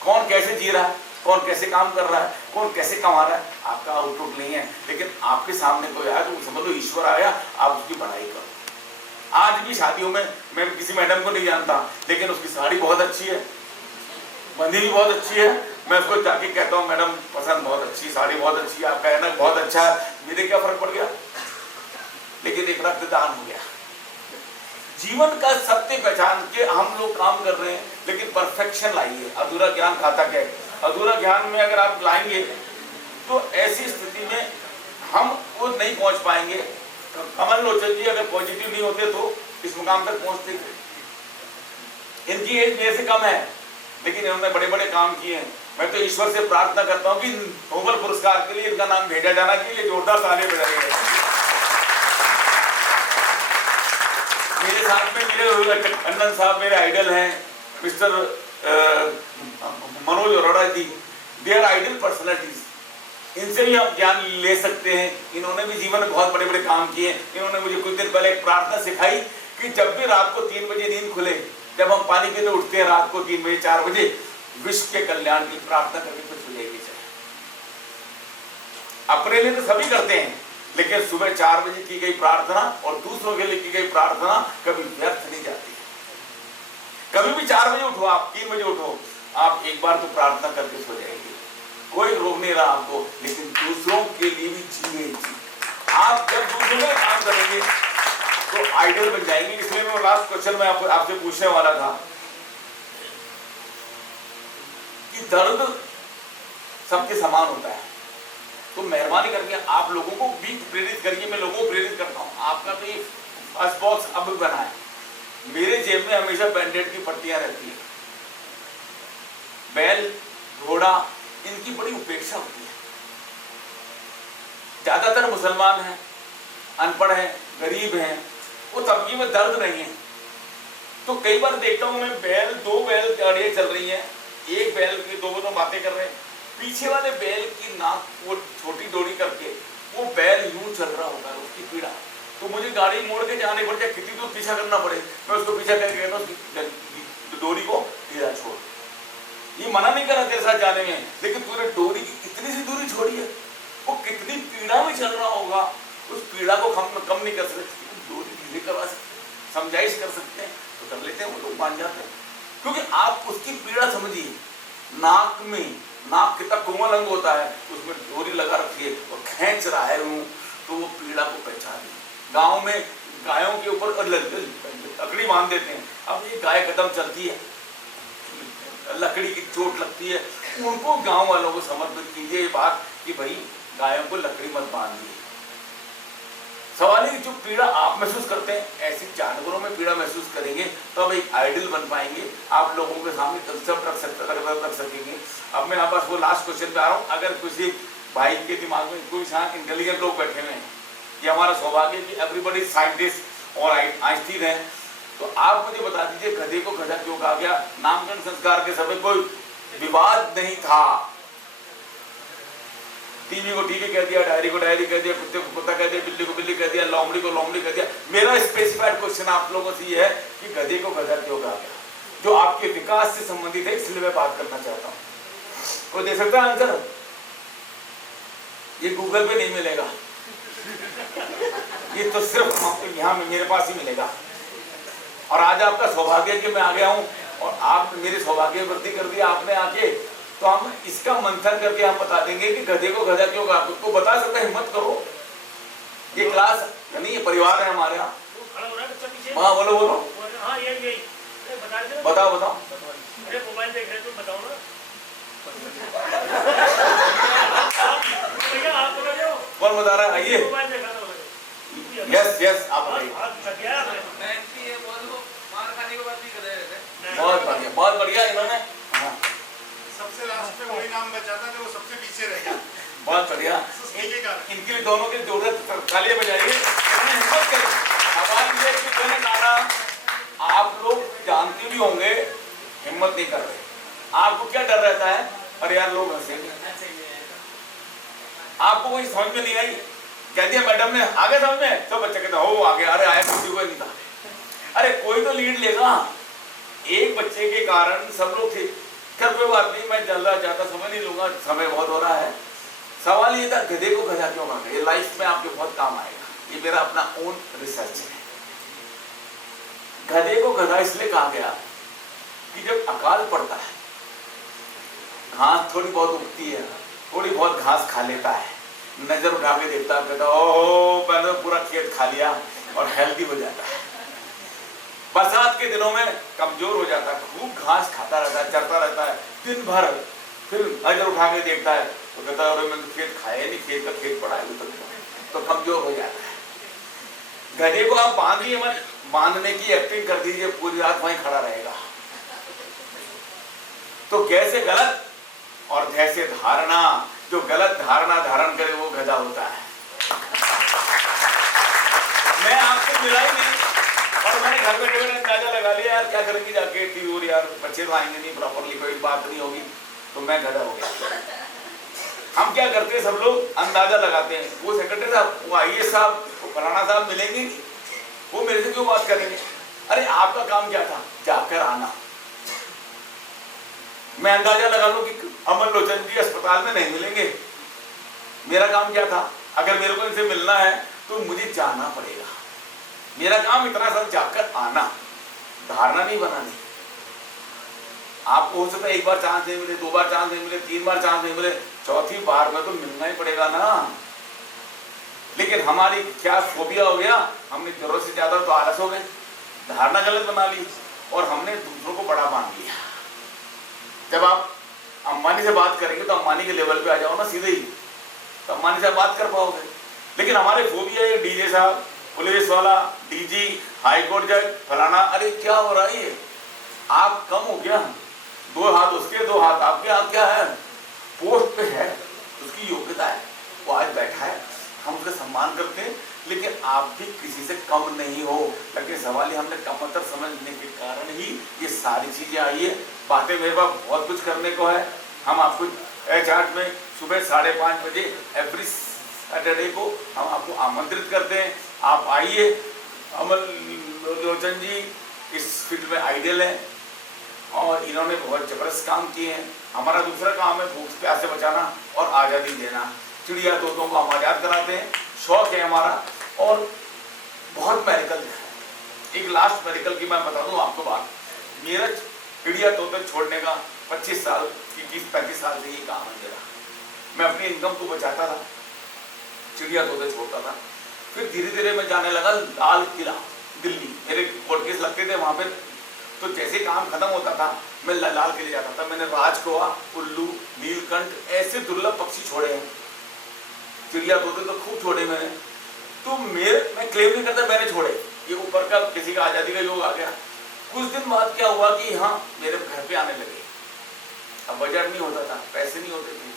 कौन कैसे जी रहा है, कौन कैसे काम कर रहा है, कौन कैसे कमा रहा है, आपका आउटलुक नहीं है। लेकिन आपके सामने कोई आया तो समझ लो ईश्वर आया, आप उसकी बढ़ाई करो। आज भी शादियों में मैं किसी मैडम को नहीं जानता, लेकिन उसकी साड़ी बहुत अच्छी है, बंदी भी बहुत अच्छी है, मैं उसको जाके कहता हूँ मैडम पसंद बहुत अच्छी, साड़ी बहुत अच्छी है, आपका कहना बहुत अच्छा है, मेरे क्या फर्क पड़ गया? लेकिन एक रक्तदान हो गया। जीवन का सत्य पहचान के हम लोग काम कर रहे हैं, लेकिन परफेक्शन लाइए। अधूरा ज्ञान खाता क्या है? अधूरा ज्ञान में अगर आप लाएंगे तो ऐसी स्थिति में हम वो नहीं पहुंच पाएंगे। कमल लोचन जी अगर पॉजिटिव नहीं होते तो इस मुकाम तक पहुंचते थे। इनकी एज मेरे से कम है, लेकिन इन्होंने बड़े बड़े काम किए हैं। मैं तो ईश्वर से प्रार्थना करता हूं कि नोबेल पुरस्कार के लिए इनका नाम भेजा जाना चाहिए। जोरदार ताली बजाइए। मेरे साथ में मेरे टंडन साहब मेरे आइडल हैं, mister Manoj Arora ji, they are idol personalities. इनसे भी आप ज्ञान ले सकते हैं। इन्होंने भी जीवन में बहुत बड़े बड़े काम किए। इन्होंने मुझे कुछ दिन पहले एक प्रार्थना सिखाई कि जब भी रात को 3 बजे नींद खुले, जब हम पानी पीने उठते हैं रात को 3 बजे 4 बजे, विश्व के कल्याण की प्रार्थना करके फिर सो जाएगी। अपने लिए तो सभी करते हैं, लेकिन सुबह 4 बजे की गई प्रार्थना और दूसरों के लिए की गई प्रार्थना कभी व्यर्थ नहीं जाती। कभी भी 4 बजे उठो, आप 3 बजे उठो, आप एक बार तो प्रार्थना करके सो जाएंगे। कोई रोक नहीं रहा आपको, लेकिन दूसरों के लिए भी जिए। आप जब दूसरों का काम करेंगे तो आइडल बन जाएंगे। इसलिए मैं लास्ट क्वेश्चन में आपसे पूछने वाला था कि दर्द सबके समान होता है, तो मेहरबानी करके आप लोगों को भी प्रेरित करिए। मैं लोगों को प्रेरित करता हूँ। आपका तो ये फर्स्ट बॉक्स अब बना है, मेरे जेब में हमेशा बैंडेड की पट्टियां रहती है। बैल घोड़ा इनकी बड़ी उपेक्षा होती है। ज्यादातर मुसलमान हैं, अनपढ़ हैं, गरीब हैं, वो तबके में दर्द नहीं है। तो कई बार देखता हूं मैं, बैल 2 बैल गाड़ियां चल रही हैं, एक बैल के दोनों बातें कर रहे हैं, पीछे वाले बैल की नाक वो छोटी डोरी करके वो बैल यूं चल रहा होता है, उसकी पीड़ा। तो मुझे गाड़ी मोड़ के जाने पड़ जाए, कितनी दूर पीछा करना पड़े, मैं उसको पीछा करके कहता हूँ डोरी को ढीला छोड़। ये मना नहीं कर रहा तेरे साथ जाने में, लेकिन तूने डोरी की कितनी सी दूरी छोड़ी है, वो कितनी पीड़ा में चल रहा होगा, उस पीड़ा को कम नहीं कर सकते, डोरी ढीली करवा सकते, समझाइश कर सकते हैं तो कर लेते हैं, वो लोग मान जाते हैं। क्योंकि आप उसकी पीड़ा समझिए। नाक कितना कोमल अंग होता है, उसमें डोरी लगा रखी है और खींच रहा है वो, तो वो पीड़ा को पहचानिए। गाँव में गायों के ऊपर लकड़ी बांध देते हैं। अब ये गाय कदम चलती है, लकड़ी की चोट लगती है, उनको गांव वालों को समर्पित कीजिए ये बात कि भाई गायों को लकड़ी मत बांधिए। सवाल है कि जो पीड़ा आप महसूस करते हैं, ऐसे जानवरों में पीड़ा महसूस करेंगे तो अब एक आइडल बन पाएंगे, आप लोगों के सामने कंसेप्ट रख सकेंगे। अब मैं आप वो लास्ट क्वेश्चन पे आ रहा हूँ। अगर किसी भाई के दिमाग में कोई इंटेलिजेंट लोग बैठे हुए हैं, ये हमारा सौभाग्य कि एवरीबॉडी साइंटिस्ट और आइंस्टीन है, तो आप मुझे बता दीजिए गधे को गधा क्यों कहा गया? नामकरण संस्कार के समय कोई विवाद नहीं था। टीवी को टीवी कह दिया, डायरी को डायरी कह दिया, कुत्ते को कुत्ता कह दिया, बिल्ली को बिल्ली कह दिया, लोमड़ी को लोमड़ी कह दिया। मेरा स्पेसिफाइड क्वेश्चन आप लोगों से ये है कि गधे को गधा क्यों कहा गया, जो आपके विकास से संबंधित है, इसलिए मैं बात करना चाहता हूँ। कोई दे सकता है आंसर? ये गूगल पे नहीं मिलेगा, ये तो सिर्फ यहाँ मेरे पास ही मिलेगा। और आज आपका सौभाग्य कि मैं आ गया हूँ और आप मेरे सौभाग्य वृद्धि कर दिया आपने आके, तो हम इसका मंथन करके हम बता देंगे कि गधे को गधा क्यों कहा। तो बता सकता, हिम्मत करो। ये क्लास यानी ये परिवार है हमारे यहाँ। हाँ बोलो बोलो। बताओ बताओ। मोबाइल देख रहे तो बताओ ना। कौन बता रहा है? आइए। यस यस आप आइए। बहुत बढ़िया इन्होंने सबसे लास्ट में वही नाम बचा था जो वो सबसे पीछे रह गया। बहुत बढ़िया। इनके लिए दोनों की जरूरत, तालियां बजाइए। इन्होंने हिम्मत करी। सवाल ये कि मैंने कहा आप लोग जानते भी होंगे, हिम्मत नहीं कर रहे। आपको क्या डर रहता है? अरे यार लोग हंसेंगे। आपको कोई समझ में नहीं आई, कह दिया मैडम ने, आगे समझ में, तो बच्चा कहता हो आगे, अरे आया किसी को नहीं था। अरे कोई तो लीड लेगा। एक बच्चे के कारण सब लोग थे। खैर कोई बात नहीं, मैं ज्यादा समय नहीं लूंगा, समय बहुत हो रहा है। सवाल ये था गधे को गधा क्यों कहा? ये लाइफ में आपके बहुत काम आएगा। ये मेरा अपना ओन रिसर्च है। गधे को गधा इसलिए कहा गया कि जब अकाल पड़ता है, घास थोड़ी बहुत उगती है, थोड़ी बहुत घास खा लेता है, नजर उठा के देखता है, कहता ओह मैंने पूरा खेत खा लिया और हेल्दी हो जाता है। बरसात के दिनों में कमजोर हो जाता है, खूब घास खाता रहता है, चरता रहता है दिन भर, फिर नजर उठा के देखता है तो कहता है अरे मैंने तो खेत खाया नहीं, खेत का खेत पड़ा है तो कमजोर हो जाता है। गधे को आप बांधिए मत, बांधने की एक्टिंग कर दीजिए, पूरी रात वहीं खड़ा रहेगा। तो कैसे गलत और जैसे धारणा, जो गलत धारणा धारण करे वो गधा होता है। मैं आपसे मिला ही नहीं और मैंने घर में कोई अंदाजा लगा लिया यार क्या करेंगे जाके, और यार बच्चे तो आएंगे नहीं प्रॉपरली, कोई बात नहीं होगी, तो मैं गधा हो गया। हम क्या करते हैं, सब लोग अंदाजा लगाते हैं, वो सेक्रेटरी साहब, वो आईएएस साहब, वो फलाना साहब मिलेंगे नहीं, वो मेरे से क्यों बात करेंगे। अरे आपका काम क्या था, जाकर आना। मैं अंदाजा लगा लूं कि अमन लोचन जी अस्पताल में नहीं मिलेंगे, मेरा काम क्या था, अगर मेरे को इनसे मिलना है तो मुझे जाना पड़ेगा। मेरा काम इतना सब जाकर आना, धारणा नहीं बनानी। आपको हो सकता है एक बार चांस नहीं मिले, 2 बार चांस नहीं मिले, 3 बार चांस नहीं मिले, चौथी बार में तो मिलना ही पड़ेगा ना। लेकिन हमारी क्या फोबिया हो गया, हमने जरूरत से ज्यादा तो आलस हो गए, धारणा गलत बना ली और हमने दूसरों को बड़ा मान लिया। जब आप अंबानी से बात करेंगे तो अंबानी के लेवल पे आ जाओ ना सीधे ही, तो अंबानी से बात कर पाओगे। लेकिन हमारे फोबिया ये डीजे साहब, पुलिस वाला, डीजी, हाईकोर्ट जज, फलाना, अरे क्या हो रहा है ये, आप कम हो गया, 2 हाथ उसके 2 हाथ आपके, आप क्या है, पोस्ट पे है, उसकी योग्यता है, वो आज बैठा है, हम उसका सम्मान करते हैं, लेकिन आप भी किसी से कम नहीं हो। लेकिन सवाल ये हमने कमतर समझने के कारण ही ये सारी चीजें आई है। बातें मेरे पास बहुत कुछ करने को है। हम आपको एचआर में सुबह 5:30 बजे एवरी सैटरडे को हम आपको आमंत्रित करते हैं, आप आइए। अमल लोचन जी इस फील्ड में आइडियल है और इन्होंने बहुत जबरदस्त काम किए हैं। हमारा दूसरा काम है भूख प्यास से बचाना और आज़ादी देना। चिड़िया तोतों को हम आज़ाद कराते हैं, शौक है हमारा और बहुत मेडिकल है। एक लास्ट मेडिकल की मैं बता दूं आपको बात, मेरा चिड़िया तोते छोड़ने का 25 साल की 30-35 साल से ये काम है मेरा। मैं अपनी इनकम को बचाता था, चिड़िया तोते छोड़ता था, फिर धीरे धीरे मैं जाने लगा लाल किला दिल्ली, मेरे कोर्ट केस लगते थे वहां पे, तो जैसे काम खत्म होता था मैं लाल किले जाता था। मैंने राजकोआ, उल्लू, नीलकंठ ऐसे दुर्लभ पक्षी छोड़े हैं, चिड़िया तोते तो खूब छोड़े मैंने। तो मैं क्लेम नहीं करता मैंने छोड़े, ये ऊपर का किसी का आजादी का योग आ गया। कुछ दिन बाद क्या हुआ कि हाँ मेरे घर पे आने लगे, अब बजट नहीं होता था, पैसे नहीं होते थे,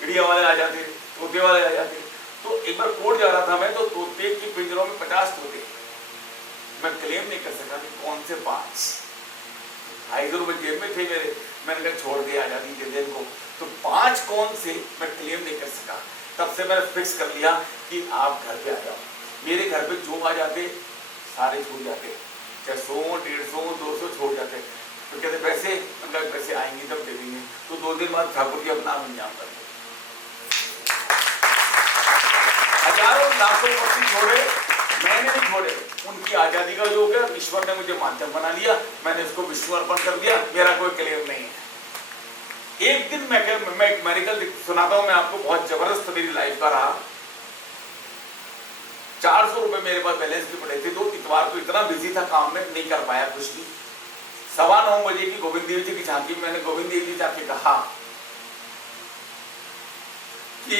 चिड़िया वाले आ जाते, तोते वाले आ जाते। तो एक बार कोर्ट जा रहा था मैं, तो तोते की पिंजरों में 50 तोते, मैं क्लेम नहीं कर सका कि कौन से 5, 250 रुपए जेब में थे मेरे, मैंने कहा छोड़ दिया आजादी दे दे इनको, तो 5 कौन से मैं क्लेम नहीं कर सका। तब से मैंने फिक्स कर लिया कि आप घर पे आ जाओ। मेरे घर पे जो आ जाते सारे छूट जाते, चाहे 100, 150, 200 छोड़ जाते। तो कहते पैसे, मतलब पैसे आएंगे तब दे देंगे। तो 2 दिन बाद ठाकुर जी अपना इंतजाम कर दिया, हजारों लाखों पक्षी छोड़े, मैंने नहीं छोड़े, उनकी आजादी का योग है, ईश्वर ने मुझे माध्यम बना लिया, मैंने उसको विश्व अर्पण कर दिया, मेरा कोई क्लेम नहीं है। एक दिन मैं एक मेडिकल सुनाता हूं मैं आपको, बहुत जबरदस्त मेरी लाइफ का रहा। 400 रुपए मेरे पास बैलेंस भी पड़े थे, तो इतवार को इतना बिजी था काम में, नहीं कर पाया कुछ भी। 9:15 बजे की गोविंद देव जी की झांकी, मैंने गोविंद देव जी जाके कहा कि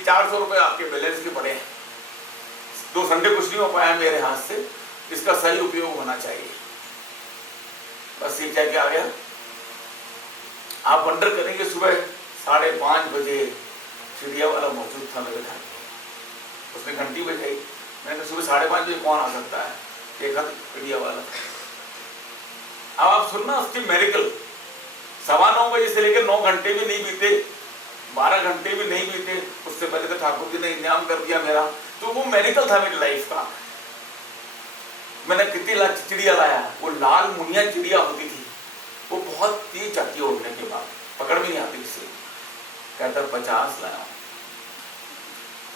400 रुपए आपके बैलेंस के पड़े हैं, 2 संडे कुछ नहीं हो पाया मेरे हाथ से, इसका सही उपयोग होना चाहिए। बस ये क्या आ गया, आप वंडर करेंगे सुबह 5:30 बजे चिड़िया वाला मौजूद था मेरे घर, उसने घंटी बजाई, मैंने सुबह 5:30 बजे कौन आ सकता है, देखा तो चिड़िया वाला। अब आप सुनना उसकी मेरिकल, 9:15 बजे से लेकर 9 घंटे भी नहीं बीते, 12 घंटे भी नहीं बीते, उससे पहले तो ठाकुर जी ने इंतजाम कर दिया मेरा। तो वो मेरिकल था मेरी लाइफ का। मैंने कितनी लाख चिड़िया लाया, वो लाल मुनिया चिड़िया होती थी, वो बहुत तेज जाती है, उड़ने के बाद पकड़ में नहीं आती किसी, कहता 50 लाया।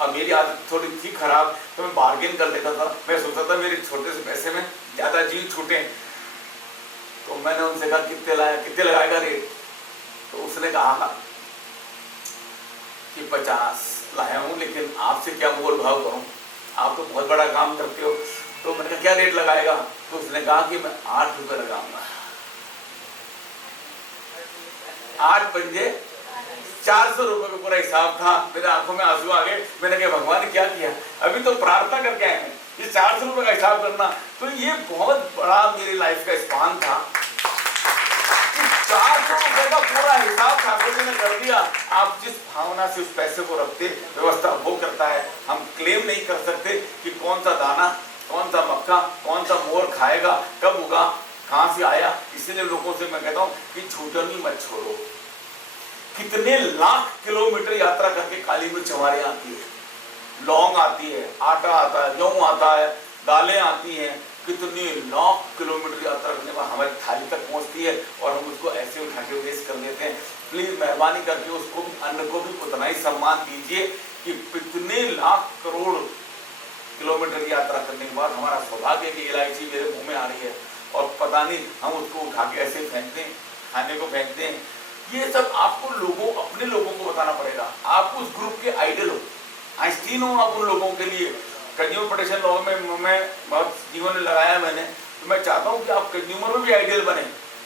अब मेरी आदत थोड़ी थी खराब, तो मैं बार्गेन कर लेता था, मैं सोचता था मेरे छोटे से पैसे में ज्यादा जी छूटे। तो मैंने उनसे कहा कितने लाया, कितने लगाएगा रेट, तो उसने कहा कि 50 लाया हूं, लेकिन आपसे क्या मोल भाव करूं, आप तो बहुत बड़ा काम करते हो। तो मैंने कहा क्या रेट लगाएगा, तो उसने कहा कि मैं 8 रुपए लगाऊंगा। 8 पंजे 400 रुपए का पूरा हिसाब था। मेरे आंखों में आंसू आ गए, मैंने कहा भगवान ने क्या किया, अभी तो प्रार्थना करके आए हैं, ये 400 रुपए का हिसाब करना। तो ये बहुत बड़ा मेरी लाइफ का स्पान था। 400 रुपए का पूरा हिसाब ठाकुर जी ने कर दिया। आप जिस भावना से उस पैसे को रखते, व्यवस्था वो करता है। हम क्लेम नहीं कर सकते कि कौन सा दाना, कौन सा मक्का, कौन सा मोर खाएगा, कब उगा, कहां से आया। इसलिए लोगों से मैं कहता हूं कि झूठनी मत छोड़ो। कितने लाख किलोमीटर यात्रा करके काली मिर्च हमारे यहाँ आती है, लौंग आती है, आटा आता है, गेहूं आता है, दालें आती हैं। कितने लाख किलोमीटर यात्रा करने के बाद हमारी थाली तक पहुंचती है और हम उसको ऐसे उठा के वेस्ट कर देते हैं। प्लीज मेहरबानी करके उसको भी, अन्न को भी उतना ही सम्मान दीजिए कि कितने लाख करोड़ किलोमीटर यात्रा करने के बाद हमारा सौभाग्य की इलायची मेरे मुंह में आ रही है और पता नहीं हम उसको उठा के ऐसे फेंकते हैं, खाने को फेंकते हैं। ये सब आपको लोगों, अपने लोगों को बताना पड़ेगा। आप उस ग्रुप के आइडल हो, आइंस्टीन हो आप उन लोगों के लिए। कंज्यूमर प्रोटेक्शन लॉ में मैं बहुत जीवन में लगाया मैंने, तो मैं चाहता हूँ कि आप कंज्यूमर में भी आइडियल बने।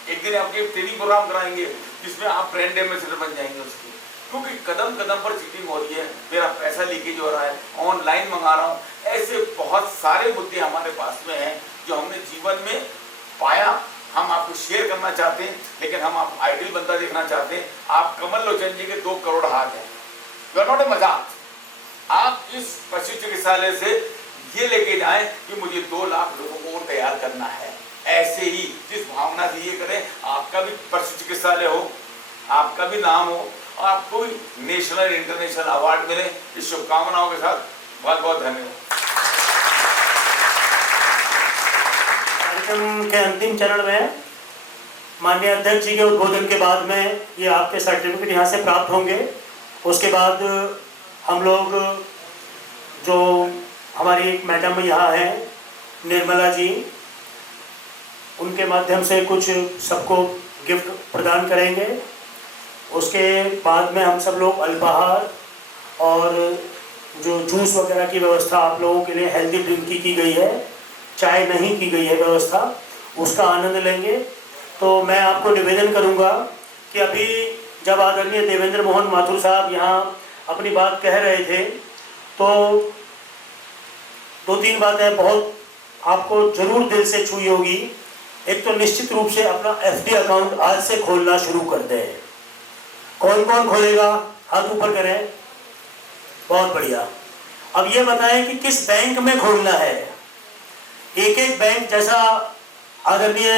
एक दिन आपके ट्रेनिंग प्रोग्राम कराएंगे जिसमें आप ब्रांड एम्बेसडर बन जाएंगे उसकी, क्योंकि कदम कदम पर चीटिंग हो रही है, मेरा पैसा लीकेज हो रहा है, ऑनलाइन मंगा रहा हूँ। ऐसे बहुत सारे मुद्दे हमारे पास में हैं जो हमने जीवन में पाया। हम आपको शेयर करना चाहते हैं, लेकिन हम आप आइडियल बंदा देखना चाहते हैं। आप कमल लोचन जी के 2 करोड़ हाथ हैं, यू आर नॉट ए मजाक। आप इस पशु चिकित्सालय से ये लेके जाएं कि मुझे 2 लाख लोगों को और तैयार करना है। ऐसे ही जिस भावना से ये करें, आपका भी पशु चिकित्सालय हो, आपका भी नाम हो और आपको भी नेशनल इंटरनेशनल अवार्ड मिले। इस शुभकामनाओं के साथ बहुत बहुत धन्यवाद। कार्यक्रम के अंतिम चरण में माननीय अध्यक्ष जी के उद्बोधन के बाद में ये आपके सर्टिफिकेट यहाँ से प्राप्त होंगे। उसके बाद हम लोग, जो हमारी एक मैडम यहाँ हैं निर्मला जी, उनके माध्यम से कुछ सबको गिफ्ट प्रदान करेंगे। उसके बाद में हम सब लोग अल्पाहार और जो जूस वगैरह की व्यवस्था आप लोगों के लिए हेल्दी ड्रिंक की गई है, चाय नहीं की गई है व्यवस्था, उसका आनंद लेंगे। तो मैं आपको निवेदन करूंगा कि अभी जब आदरणीय देवेंद्र मोहन माथुर साहब यहाँ अपनी बात कह रहे थे, तो 2-3 बातें बहुत आपको जरूर दिल से छुई होगी। एक तो निश्चित रूप से अपना एफडी अकाउंट आज से खोलना शुरू कर दें। कौन कौन खोलेगा, हाथ ऊपर करें। बहुत बढ़िया। अब ये बताएं कि किस बैंक में खोलना है। एक एक बैंक, जैसा आदरणीय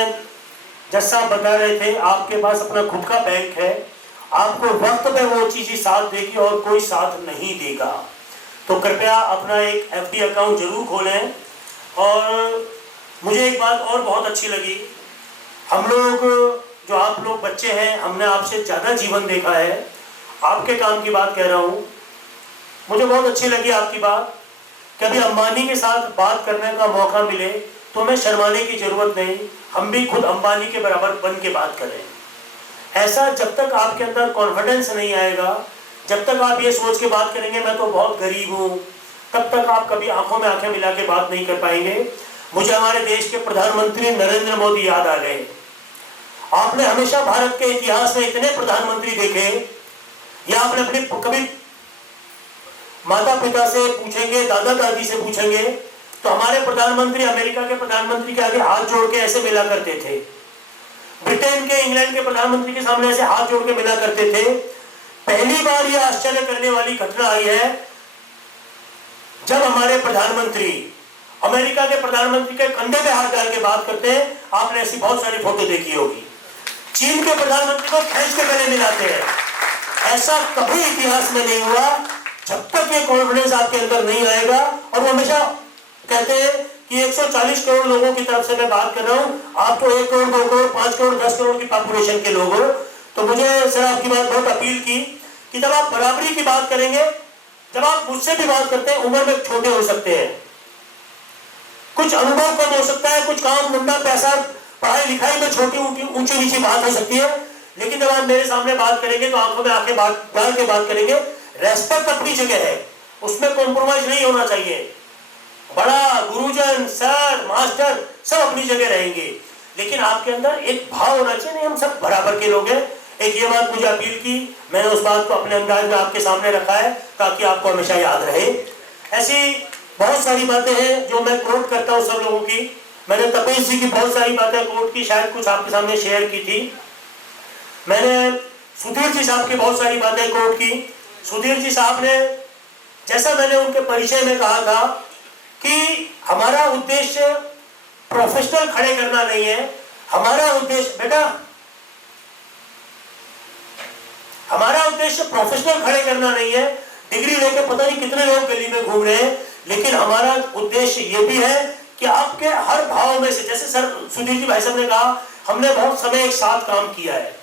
जज साहब बता रहे थे, आपके पास अपना खुद का बैंक है, आपको वक्त में वो चीज़ साथ देगी और कोई साथ नहीं देगा। तो कृपया अपना एक एफडी अकाउंट जरूर खोलें। और मुझे एक बात और बहुत अच्छी लगी, हम लोग, जो आप लोग बच्चे हैं, हमने आपसे ज़्यादा जीवन देखा है। आपके काम की बात कह रहा हूँ, मुझे बहुत अच्छी लगी आपकी बात। कभी अंबानी के साथ बात करने का मौका मिले तो हमें शर्माने की जरूरत नहीं, हम भी खुद अंबानी के बराबर बन के बात करें। ऐसा जब तक आपके अंदर कॉन्फिडेंस नहीं आएगा, जब तक आप ये सोच के बात करेंगे मैं तो बहुत गरीब हूँ, तब तक आप कभी आंखों में आंखें मिला के बात नहीं कर पाएंगे। मुझे हमारे देश के प्रधानमंत्री नरेंद्र मोदी याद आ गए। आपने हमेशा भारत के इतिहास में इतने प्रधानमंत्री देखे, या आपने अपने कभी माता पिता से पूछेंगे, दादा दादी से पूछेंगे, तो हमारे प्रधानमंत्री अमेरिका के प्रधानमंत्री के आगे हाथ जोड़ के ऐसे मिला करते थे, ब्रिटेन के, इंग्लैंड के प्रधानमंत्री के सामने ऐसे हाथ जोड़ के मिला करते थे। पहली बार यह आश्चर्य करने वाली घटना आई है जब हमारे प्रधानमंत्री अमेरिका के प्रधानमंत्री के कंधे पे हाथ डाल के बात करते हैं। आपने ऐसी बहुत सारी फोटो देखी होगी। चीन के प्रधानमंत्री को खींच के गले मिलाते हैं। ऐसा कभी इतिहास में नहीं हुआ। जब तक ये कॉन्फिडेंस आपके अंदर नहीं आएगा, और वो हमेशा कहते हैं कि 140 करोड़ लोगों की तरफ से मैं बात कर रहा हूं, आप तो 1 करोड़, 2 करोड़, 5 करोड़, 10 करोड़ की पॉपुलेशन के लोग हो। तो मुझे सर आपकी बात बहुत अपील की कि जब आप बराबरी की बात करेंगे, जब आप मुझसे भी बात करते हैं, उम्र में छोटे हो सकते हैं, कुछ अनुभव कम हो सकता है, कुछ काम धंधा पैसा पढ़ाई लिखाई में छोटी ऊंची नीची बात हो सकती है, लेकिन जब आप मेरे सामने बात करेंगे तो आंखों में आंखें डाल के बात करेंगे। रेस्पेक्ट अपनी जगह है, उसमें कॉम्प्रोमाइज नहीं होना चाहिए। बड़ा, गुरुजन, सर, मास्टर सब अपनी जगह रहेंगे, लेकिन आपके अंदर एक भाव होना चाहिए, नहीं हम सब बराबर के लोग हैं। एक ये बात मुझे अपील की, मैंने उस बात को अपने अंदाज में आपके सामने रखा है ताकि आपको हमेशा याद रहे। ऐसी बहुत सारी बातें हैं जो मैं कोट करता हूँ सब लोगों की। मैंने तपेश जी की बहुत सारी बातें कोट की, शायद कुछ आपके सामने शेयर की थी। मैंने सुधीर जी साहब की बहुत सारी बातें कोट की। सुधीर जी साहब ने, जैसा मैंने उनके परिचय में कहा था कि हमारा उद्देश्य प्रोफेशनल खड़े करना नहीं है, हमारा उद्देश्य, बेटा हमारा उद्देश्य प्रोफेशनल खड़े करना नहीं है। डिग्री लेके पता नहीं कितने लोग गली में घूम रहे हैं, लेकिन हमारा उद्देश्य ये भी है कि आपके हर भाव में से, जैसे सर सुधीर जी भाई साहब ने कहा, हमने बहुत समय एक साथ काम किया है।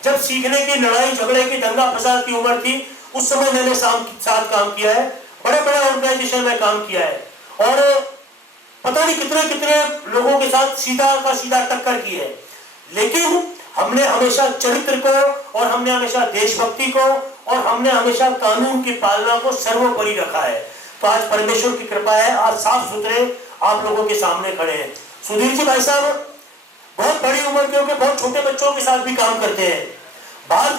जब सीखने की, लड़ाई झगड़े की, दंगा फसाद की उम्र थी, उस समय मैंने साथ काम किया है, बड़े बड़े ऑर्गेनाइजेशन में काम किया है, और पता नहीं कितने कितने लोगों के साथ सीधा का सीधा टक्कर की है। लेकिन हमने हमेशा चरित्र को, और हमने हमेशा देशभक्ति को, और हमने हमेशा कानून की पालना को सर्वोपरि रखा है। तो आज परमेश्वर की कृपा है, आज साफ सुथरे आप लोगों के सामने खड़े हैं। सुधीर जी भाई साहब बहुत बड़ी उम्र के होकर बहुत छोटे बच्चों के साथ भी काम करते हैं, बहुत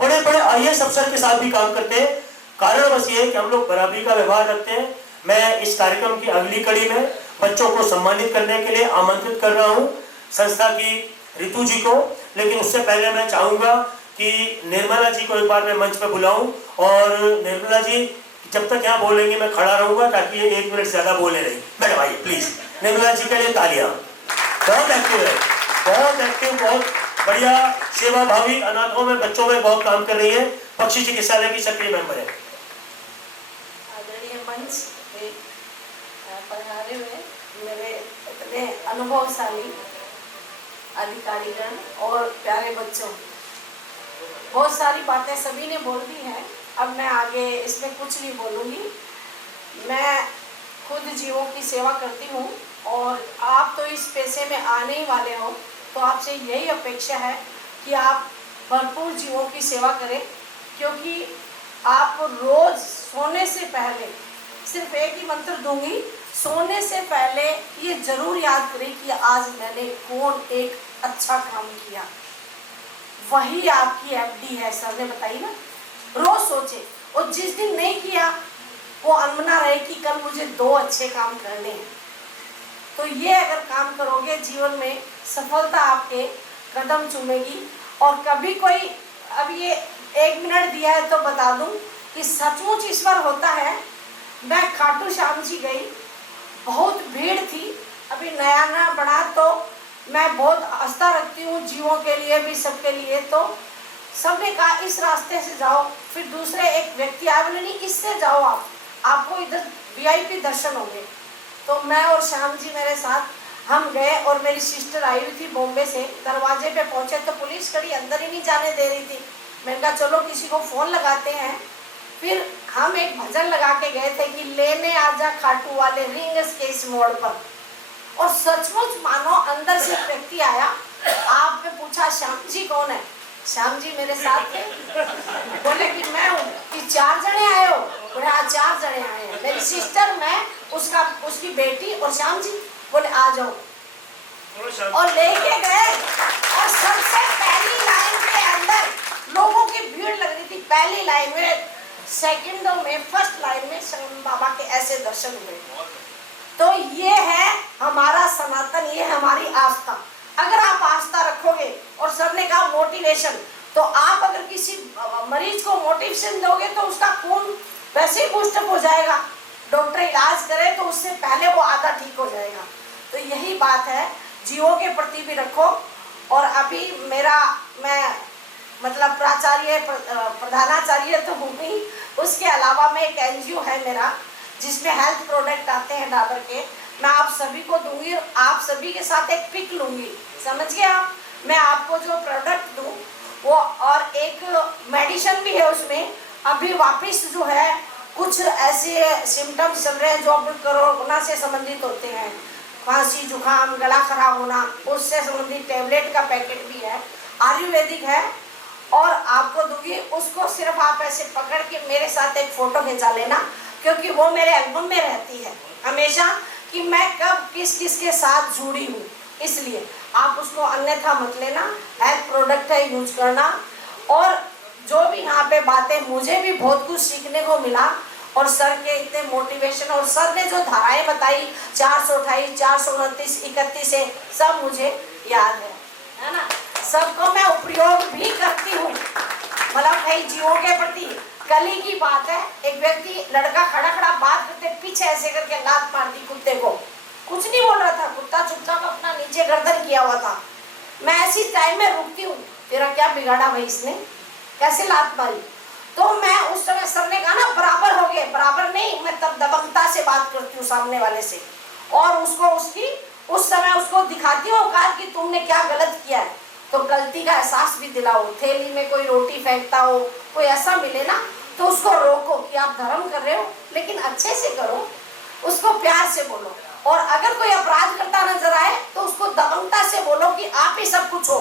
बड़े बड़े IAS अफसर के साथ भी काम करते हैं। कारण बस ये है कि हम लोग बराबरी का व्यवहार रखते हैं। मैं इस कार्यक्रम की अगली कड़ी में बच्चों को सम्मानित करने के लिए आमंत्रित कर रहा हूं संस्था की रितु जी को, लेकिन उससे पहले मैं चाहूंगा कि निर्मला जी को एक बार मैं मंच पर बुलाऊं, और निर्मला जी जब तक यहाँ बोलेंगे मैं खड़ा रहूंगा ताकि ये 1 मिनट ज्यादा बोले नहीं। मैडम आइए प्लीज। निर्मला जी के लिए तालियां। बहुत एक्टिव है, बहुत एक्टिव, बहुत बढ़िया सेवा भावी, अनाथों में, बच्चों में बहुत काम कर रही है। पक्षी चिकित्सालय की सक्रिय मेंबर है। आदरणीय मंच पे पधारे हुए मेरे इतने अनुभवशाली अधिकारीगण और प्यारे बच्चों, बहुत सारी बातें सभी ने बोल दी हैं। अब मैं आगे इसमें कुछ नहीं बोलूँगी। मैं खुद जीवों की सेवा करती हूँ, और आप तो इस पेशे में आने ही वाले हो, तो आपसे यही अपेक्षा है कि आप भरपूर जीवों की सेवा करें, क्योंकि आप रोज़ सोने से पहले, सिर्फ एक ही मंत्र दूंगी, सोने से पहले ये जरूर याद करें कि आज मैंने कौन एक अच्छा काम किया। वही आपकी FD है, सर ने बताई ना। रोज सोचे, और जिस दिन नहीं किया वो अनमना रहे कि कल मुझे 2 अच्छे काम करने हैं। तो ये अगर काम करोगे, जीवन में सफलता आपके कदम चूमेगी। और कभी कोई, अब ये 1 मिनट दिया है तो बता दूं कि सचमुच ईश्वर होता है। मैं खाटू श्याम जी गई, बहुत भीड़ थी, अभी नया नया बना, तो मैं बहुत आस्था रखती हूँ जीवों के लिए भी, सबके लिए। तो सबने कहा इस रास्ते से जाओ, फिर दूसरे एक व्यक्ति आए, बोले नहीं इससे जाओ, आपको इधर VIP दर्शन होंगे। तो मैं और श्याम जी मेरे साथ हम गए, और मेरी सिस्टर आई हुई थी बॉम्बे से। दरवाजे पे पहुंचे तो पुलिस खड़ी, अंदर ही नहीं जाने दे रही थी। मैंने कहा चलो किसी को फ़ोन लगाते हैं। फिर हम एक भजन लगा के गए थे कि लेने आजा खाटू वाले रिंग्स के इस मोड़ पर। और सचमुच मानो अंदर से एक व्यक्ति आया। आपने पूछा श्याम जी कौन है? श्याम जी मेरे साथ थे। बोले कि मैं हूँ। कि 4 जने आए हो? बोले हाँ 4 जने आए हैं, मेरी सिस्टर, मैं, उसकी बेटी और श्याम जी। बोले आ जाओ, और लेके गए। और सबसे पहली लाइन के अंदर लोगों की भीड़ लग रही थी। पहली लाइन में, सेकंडों में, फर्स्ट लाइन में शरण बाबा के ऐसे दर्शन हुए। तो ये है हमारा सनातन, ये हमारी आस्था। अगर आप आस्था रखोगे, और सर ने कहा मोटिवेशन, तो आप अगर किसी मरीज को मोटिवेशन दोगे तो उसका खून वैसे ही बूस्टअप हो जाएगा। डॉक्टर इलाज करे तो उससे पहले वो आधा ठीक हो जाएगा। तो यही बात है, जीवों के प्रति भी रखो। और अभी मैं मतलब प्राचार्य, प्रधानाचार्य तो हूँ ही, उसके अलावा मैं एक NGO है मेरा, जिसमें हेल्थ प्रोडक्ट आते हैं डाबर के। मैं आप सभी को दूंगी, और आप सभी के साथ एक पिक लूंगी, समझ गए आप? मैं आपको जो प्रोडक्ट दूं वो, और एक मेडिसिन भी है उसमें। अभी वापस जो है कुछ ऐसे सिम्टम्स चल रहे हैं जो अब कोरोना से संबंधित होते हैं, खांसी, जुकाम, गला खराब होना, उससे संबंधित टैबलेट का पैकेट भी है, आयुर्वेदिक है, और आपको दूंगी। उसको सिर्फ आप ऐसे पकड़ के मेरे साथ एक फोटो खिंचा लेना, क्योंकि वो मेरे एल्बम में रहती है हमेशा कि मैं कब किस किस के साथ जुड़ी हूँ। इसलिए आप उसको अन्यथा मत लेना, हेल्थ प्रोडक्ट है, यूज करना। और जो भी यहाँ पे बातें, मुझे भी बहुत कुछ सीखने को मिला, और सर के इतने मोटिवेशन, और सर ने जो धाराएं बताई 428, 429, 31 से सब मुझे याद है ना। सबको मैं उपयोग भी करती हूँ, मतलब कई जीवों के प्रति। कल ही की बात है, एक व्यक्ति लड़का खड़ा खड़ा बात करते पीछे ऐसे करके लात मार दी कुत्ते को। कुछ नहीं बोल रहा था, कुत्ता चुपचाप अपना नीचे गर्दन किया हुआ था। मैं ऐसी टाइम में रुकती हूँ, तेरा क्या बिगाड़ा भाई, इसने कैसे लात मारी। तो मैं उस समय सर ने कहा ना बराबर हो गए, बराबर नहीं, मैं तब दबंगता से बात करती हूँ सामने वाले से, और उसको उसकी उस समय उसको दिखाती हूँ औकात कि तुमने क्या गलत किया है। तो गलती का एहसास भी दिलाओ। थैली में कोई रोटी फेंकता हो, कोई ऐसा मिले ना, तो उसको रोको कि आप धर्म कर रहे हो लेकिन अच्छे से करो, उसको प्यार से बोलो। और अगर कोई अपराध करता नजर आए तो उसको दबंगता से बोलो कि आप ही सब कुछ हो।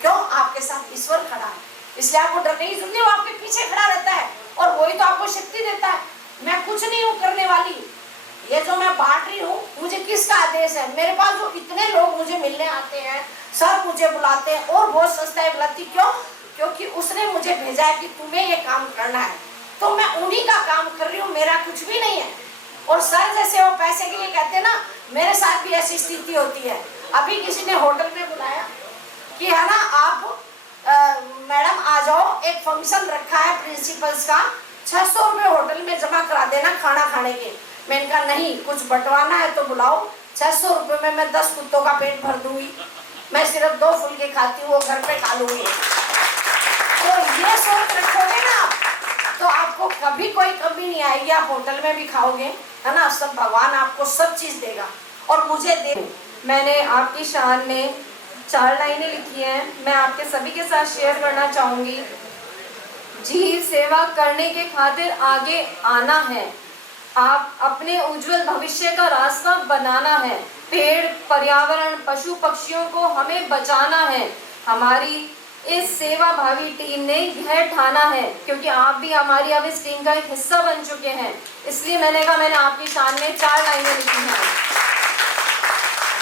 क्यों? आपके साथ ईश्वर खड़ा है, इसलिए आपको डरने की जरूरत नहीं, वो आपके पीछे खड़ा रहता है और वही तो आपको शक्ति देता है। मैं कुछ नहीं हूँ करने वाली, ये जो मैं बांट रही हूँ मुझे किसका आदेश है? मेरे पास जो इतने लोग मुझे मिलने आते हैं, सर मुझे बुलाते हैं और बहुत संस्थाएं बुलाती, क्यों? क्योंकि उसने मुझे भेजा है कि तुम्हें ये काम करना है, तो मैं उन्हीं का काम कर रही हूँ, मेरा कुछ भी नहीं है। और सर जैसे वो पैसे के लिए कहते हैं ना, मेरे साथ भी ऐसी स्थिति होती है। अभी किसी ने होटल में बुलाया कि है ना आप मैडम आ जाओ, एक फंक्शन रखा है प्रिंसिपल्स का, 600 रुपये होटल में जमा करा देना खाना खाने के। मैंने कहा नहीं, कुछ बंटवाना है तो बुलाओ, 600 रुपये में मैं 10 कुत्तों का पेट भर दूंगी, मैं सिर्फ 2 फुलके खाती हूँ, वो घर पे खा लूंगी। तो ये सोच रखोगे ना तो आपको कभी कोई कमी नहीं आएगी, आप होटल में भी खाओगे, है ना, सब भगवान आपको सब चीज देगा और मुझे दे। मैंने आपकी शान में 4 लाइनें लिखी हैं, मैं आपके सभी के साथ शेयर करना चाहूँगी। जीव सेवा करने के खातिर आगे आना है, आप अपने उज्जवल भविष्य का रास्ता बनाना है, पेड़ पर्यावरण पशु पक्षियों को हमें बचाना है। हमारी इस सेवा भावी टीम ने यह ठाना है, क्योंकि आप भी हमारी अब इस टीम का एक हिस्सा बन चुके हैं, इसलिए मैंने कहा मैंने आपकी शान में 4 लाइनें लिखी हैं।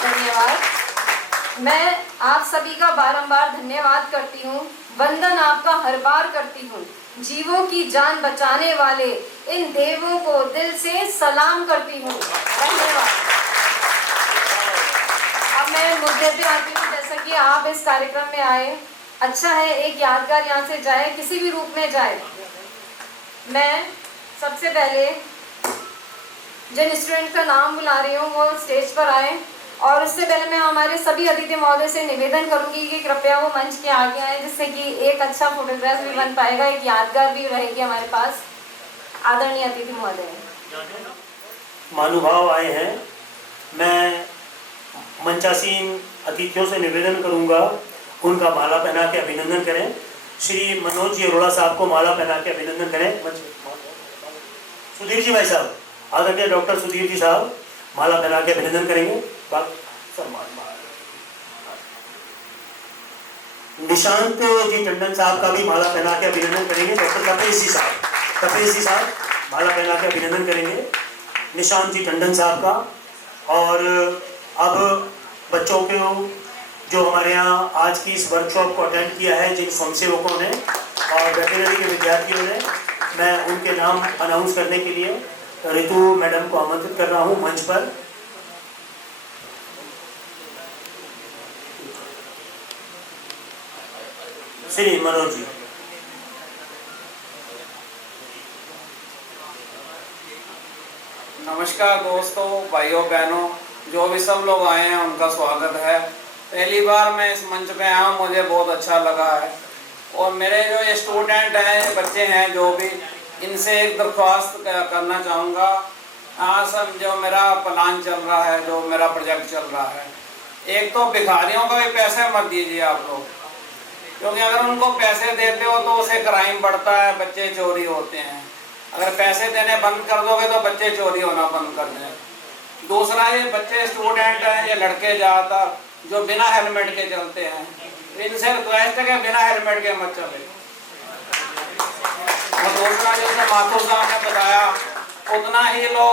धन्यवाद। मैं आप सभी का बारंबार धन्यवाद करती हूँ, वंदन आपका हर बार करती हूँ। जीवों की जान बचाने वाले इन देवों को दिल से सलाम करती हूँ। धन्यवाद। अब मैं मुद्दे पे आती हूँ, जैसा कि आप इस कार्यक्रम में आए, अच्छा है एक यादगार यहाँ से जाए, किसी भी रूप में जाए। मैं सबसे पहले जिन स्टूडेंट का नाम बुला रही हूँ वो स्टेज पर आए, और उससे पहले मैं हमारे सभी अतिथि महोदय से निवेदन करूंगी कि कृपया वो मंच के आगे आए, जिससे कि एक अच्छा फोटोग्राफ भी बन पाएगा, एक यादगार भी रहेगी हमारे पास। आदरणीय अतिथि महोदय, महानुभाव आए हैं, मैं मंचासीन अतिथियों से निवेदन करूंगा उनका माला पहना के अभिनंदन करें। श्री मनोज जी अरोड़ा साहब को माला पहना के अभिनंदन करें। सुधीर जी भाई साहब, आदरणीय डॉक्टर सुधीर जी साहब माला पहना के अभिनंदन करेंगे। निशांत जी टंडन साहब का भी माला पहना के अभिनंदन करेंगे। डॉक्टर तपेश जी साहब माला पहना के अभिनंदन करेंगे निशांत जी टंडन साहब का। और अब बच्चों को जो हमारे यहाँ आज की इस वर्कशॉप को अटेंड किया है, जिन स्वयंसेवकों ने और वेटरनरी के विद्यार्थियों ने, मैं उनके नाम अनाउंस करने के लिए ऋतु मैडम को आमंत्रित कर रहा हूँ मंच पर। श्री मनोज जी। नमस्कार दोस्तों, भाइयों बहनों, जो भी सब लोग आए हैं उनका स्वागत है। पहली बार मैं इस मंच पे आया हूँ, मुझे बहुत अच्छा लगा है। और मेरे जो ये स्टूडेंट हैं, बच्चे हैं जो भी, इनसे एक दरख्वास्त करना चाहूँगा। हाँ सर, जो मेरा प्लान चल रहा है, जो मेरा प्रोजेक्ट चल रहा है, एक तो भिखारियों का भी पैसे मत दीजिए आप लोग, क्योंकि अगर उनको पैसे देते हो तो उसे क्राइम बढ़ता है, बच्चे चोरी होते हैं। अगर पैसे देने बंद कर दोगे तो बच्चे चोरी होना बंद कर दें। दूसरा, ये बच्चे स्टूडेंट हैं, ये लड़के ज़्यादातर जो बिना हेलमेट के चलते हैं, इनसे रिक्वेस्ट है कि बिना हेलमेट के मत चले। और दूसरा, जैसे माथुर साहब ने बताया, उतना ही लो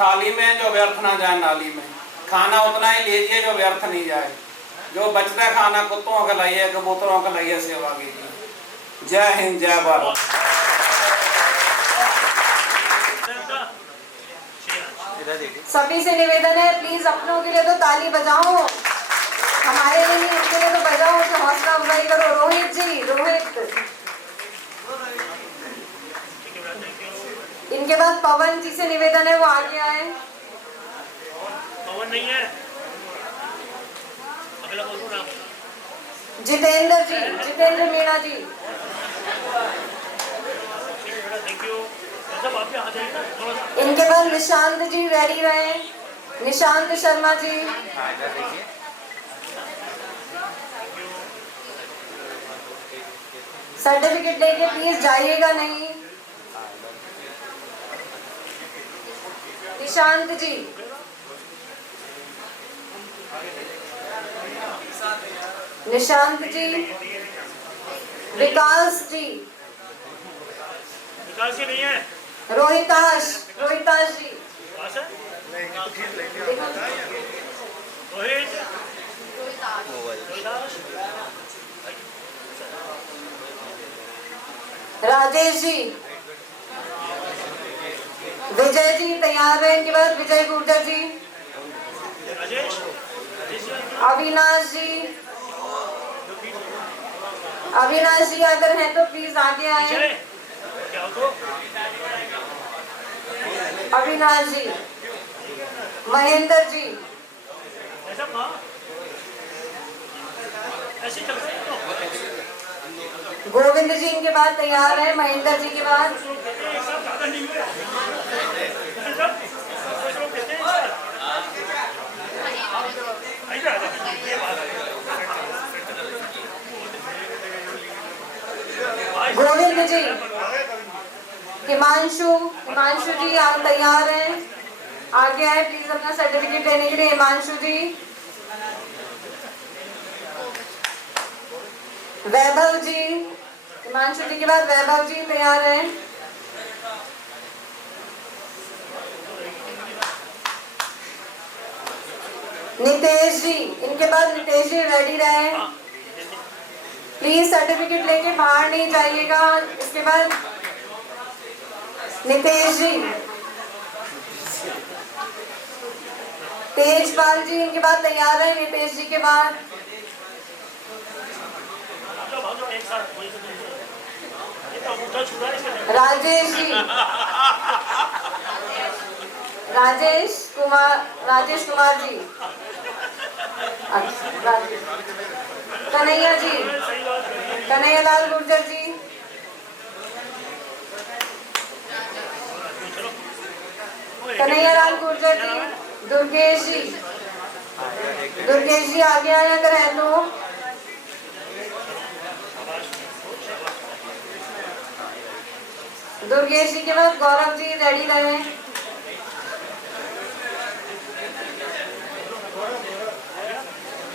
थाली में जो व्यर्थ ना जाए नाली में, खाना उतना ही लीजिए जो व्यर्थ नहीं जाए। जो बचता है खाना कुत्तों का लाइए, कबूतरों का लाइए, सेवा कीजिए। जय हिंद, जय भारत। सभी से निवेदन है, प्लीज अपनों के लिए तो ताली बजाओ, हमारे लिए नहीं, उनके लिए तो बजाओ, तो हौसला अफजाई करो। रोहित जी, रोहित। इनके बाद पवन जी से निवेदन है, वो आगे आए। पवन नहीं है, अगला बोलो नाम। जितेंद्र जी, जितेंद्र मीणा जी। Thank you. सब आप आ जाइए ना थोड़ा सा। इनके बाद निशांत जी रेडी रहे, निशांत शर्मा जी। सर्टिफिकेट लेके प्लीज जाइएगा नहीं। निशांत जी, निशांत जी, विकास जी, विकास जी नहीं है, रोहिताश, रोहिताश जी। पास है? रोहित, रोहिताश, राजेश जी, विजय जी तैयार है। इनके बाद विजय गुर्जर जी, राजेश, अविनाश जी, अविनाश जी अगर हैं तो प्लीज आगे आए। विजय, क्या हो तो? अविनाश जी, महेंद्र जी, ऐसा कहा? ऐसे चल रहा है तो? गोविंद जी इनके बाद तैयार है, महेंद्र जी के बाद। एक साथ ज्यादा नहीं हुआ। सब कुछ लोग कहते हैं सर। आइए आइए, ये बात है। गोविंद जी, हिमांशु, हिमांशु जी आप तैयार हैं, आगे आए प्लीज अपना सर्टिफिकेट लेने के लिए। हिमांशु जी, वैभव जी, हिमांशु जी के बाद वैभव जी तैयार हैं। नितेश जी, इनके बाद नितेश जी रेडी रहे, प्लीज सर्टिफिकेट लेके बाहर नहीं जाइएगा। इसके बाद नितेश जी, तेजपाल जी इनके बाद तैयार है, नितेश जी के बाद। भागो एक साथ, वही से ये तो अंगूठा छू रहा है इसमें। राजेश जी, राजेश कुमार जी, अच्छा, कन्हैया जी, कन्हैया लाल गुर्जर जी, कन्हैया लाल गुर्जर जी, दुर्गेश जी, दुर्गेश जी आगे आए अगर है तो। दुर्गेश जी के बाद गौरव जी रेडी रहे।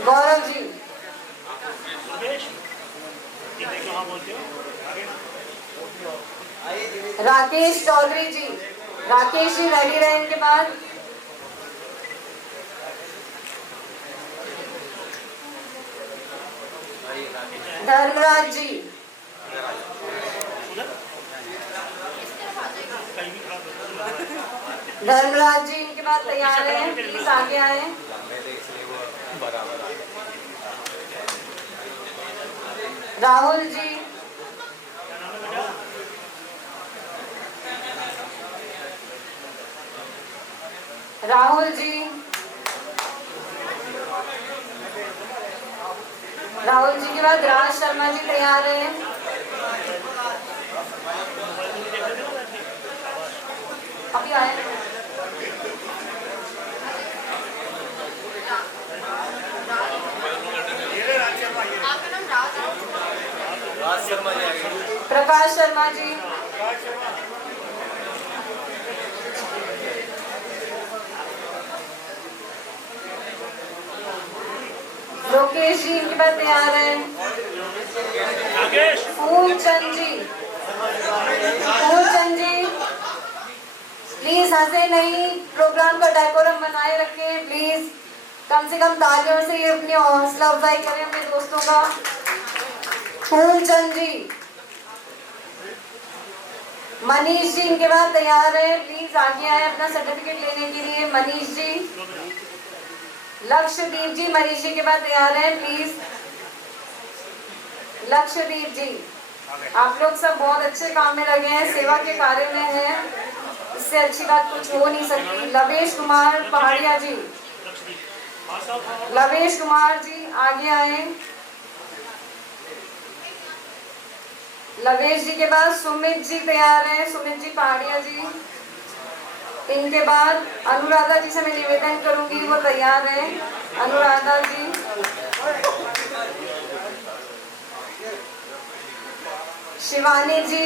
गौरव जी, कहाँ बोलते हो? राकेश चौधरी जी, राकेश जी रेडी रहे इनके बाद। धर्मराज जी, धर्मराज जी इनके बाद तैयार है, प्लीज आगे आए। राहुल जी, राहुल जी, राहुल जी के बाद राज शर्मा जी तैयार है। अभी आए। प्रकाश शर्मा जी, लोकेश जी इनके बाद तैयार है। फूलचंद जी, फूलचंद जी प्लीज हंसे नहीं, प्रोग्राम का डेकोरम बनाए रखें प्लीज। कम से कम तालियों से ये अपनी हौसला अफजाई करें अपने दोस्तों का। फूलचंद जी, मनीष जी इनके बाद तैयार है, प्लीज प्लीज आगे आए अपना सर्टिफिकेट लेने के लिए। मनीष जी, लक्षदीप जी, मनीष जी के बाद तैयार हैं प्लीज। लक्षदीप जी, आप लोग सब बहुत अच्छे काम में लगे हैं, सेवा के कार्य में हैं, इससे अच्छी बात कुछ हो नहीं सकती। लवेश कुमार पहाड़िया जी, लवेश कुमार जी आगे आए। लवेश जी के बाद सुमित जी तैयार हैं, सुमित जी पहाड़िया जी। इनके बाद अनुराधा जी से मैं निवेदन करूंगी, वो तैयार हैं। अनुराधा जी, शिवानी जी,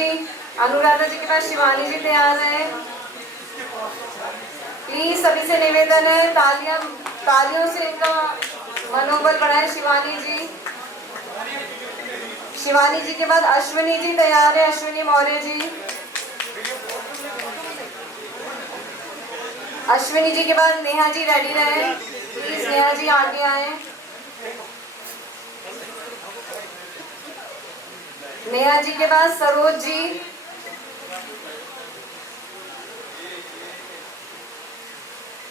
अनुराधा जी के बाद शिवानी जी तैयार हैं। प्लीज सभी से निवेदन है, तालियों से इनका मनोबल बढ़ाए। शिवानी जी, शिवानी जी के बाद अश्विनी जी तैयार है, अश्विनी मौर्य जी। अश्विनी जी के बाद नेहा जी रेडी रहे, प्लीज नेहा जी आगे आए। नेहा जी के बाद सरोज जी,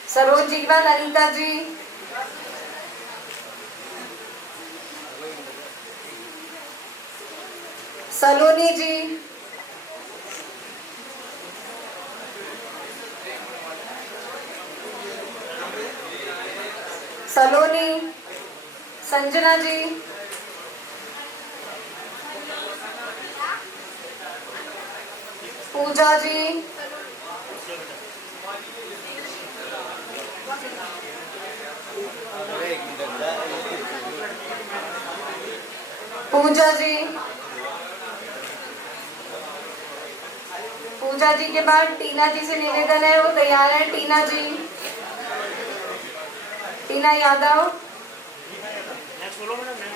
सरोज जी के बाद अनीता जी, सलोनी जी, सलोनी, संजना जी, पूजा जी, पूजा जी, पूजा जी के बाद टीना जी से निवेदन है, वो तैयार है। टीना जी, टीना यादव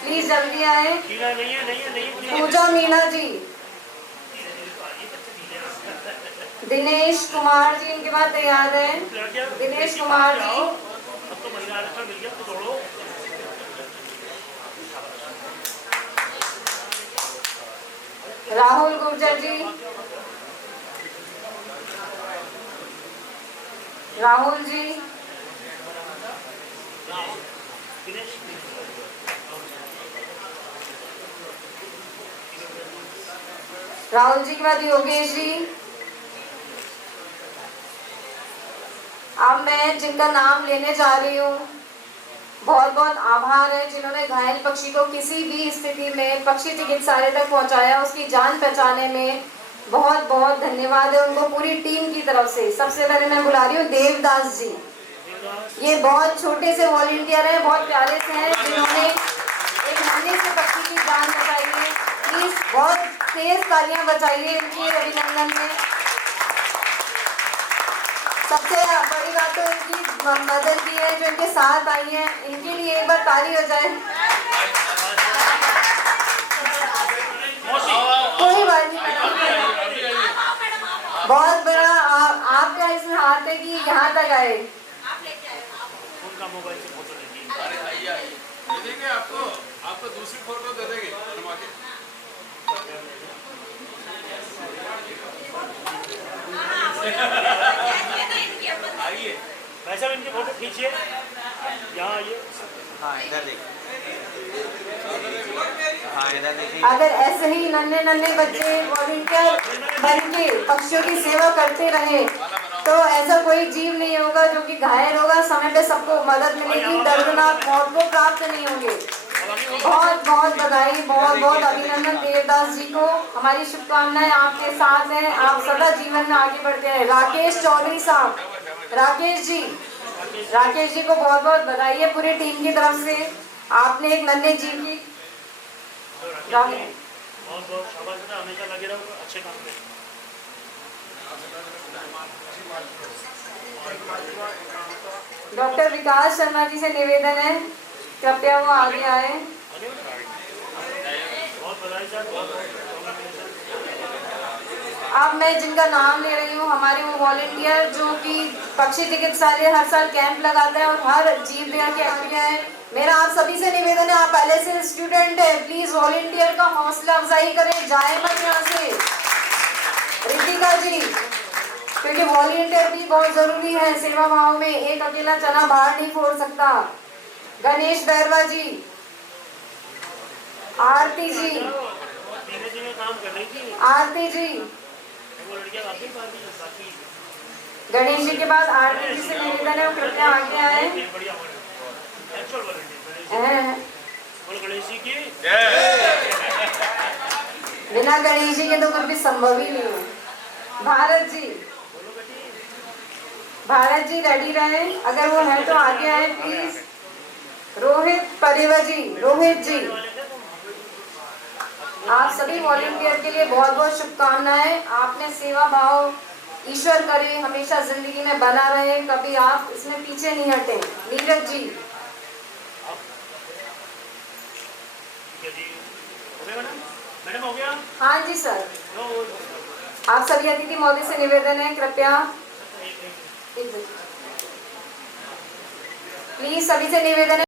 प्लीज जल्दी आए। पूजा मीणा जी, दिनेश कुमार जी इनके बाद तैयार है। दिनेश कुमार जी, राहुल गुर्जर जी, राहुल जी, राहुल जी के बाद योगेश जी। अब मैं जिनका नाम लेने जा रही हूँ, बहुत बहुत आभार है जिन्होंने घायल पक्षी को किसी भी स्थिति में पक्षी चिकित्सालय तक पहुँचाया, उसकी जान पहचाने में बहुत बहुत धन्यवाद है उनको पूरी टीम की तरफ से। सबसे पहले मैं बुला रही हूँ देवदास जी, ये बहुत छोटे से वॉलंटियर हैं, बहुत प्यारे से हैं, जिन्होंने एक नन्हे से पक्षी की जान बचाई है। प्लीज बहुत तेज तालियां बजाइए इनकी अभिनंदन में। सबसे बड़ी बात तो इनकी मदर की है जो इनके साथ आई है, इनके लिए एक बार ताली हो जाए। कोई बात नहीं, बहुत बड़ा आपका इसमें हाथ है कि यहाँ तक आए। आपको दूसरी फोटो दे देंगे बनवा के। आइए भाई साहब, इनकी फोटो खींचिए, यहाँ आइए। हाँ इधर देखिए, हाँ इधर देखिए। अगर ऐसे ही नन्हे नन्हे बच्चे वॉलंटियर बनके पक्षियों की सेवा करते रहे तो ऐसा कोई जीव नहीं होगा जो कि घायल होगा, समय पे सबको मदद मिलेगी, दर्दनाक मौत को प्राप्त नहीं होंगे। बहुत बहुत बधाई, बहुत बहुत अभिनंदन देवदास जी को, हमारी शुभकामनाएं आपके साथ हैं, आप सदा जीवन में आगे बढ़ते हैं। राकेश चौधरी साहब, राकेश जी को बहुत बहुत बधाई है पूरी टीम की तरफ से, आपने एक नन्हे जीव की बहुत बहुत शाबाश, हमेशा लगे रहो, अच्छे काम करें। डॉक्टर विकास शर्मा जी से निवेदन है, कृपया वो आगे आए। अब मैं जिनका नाम ले रही हूँ, हमारे वो वॉलंटियर जो कि पक्षी चिकित्सालय हर साल कैंप लगाता है और हर जीव दया के आगे है। मेरा आप सभी से निवेदन है, आप पहले से स्टूडेंट है, प्लीज वॉलंटियर का हौसला अफजाई करें, जाए मत यहाँ से। रितिका जी, क्योंकि वॉलंटियर भी बहुत जरूरी है सेवा भाव में, एक अकेला चना बाहर नहीं फोड़ सकता। गणेश बैरवा जी, आरती जी, धीरे धीरे काम कर रही थी आरती जी, वो लड़कियां काफी बाकी गणेश जी के बाद आरती जी से निवेदन है वो कृपया आगे आए। बढ़िया एक्चुअल हैं। गणेश जी की बिना गणेश जी के तो कुछ भी संभव ही नहीं है। भारत जी, भारत जी रेडी रहे, अगर वो है तो आगे आए प्लीज। रोहित परिवर जी, रोहित जी, आप सभी वॉलंटियर के लिए बहुत बहुत शुभकामनाएं। आपने सेवा भाव ईश्वर करे हमेशा जिंदगी में बना रहे, कभी आप इसमें पीछे नहीं हटे। नीरज जी, मैडम हो गया। हाँ जी सर, आप सभी अतिथि महोदय से निवेदन है कृपया प्लीज सभी से निवेदन है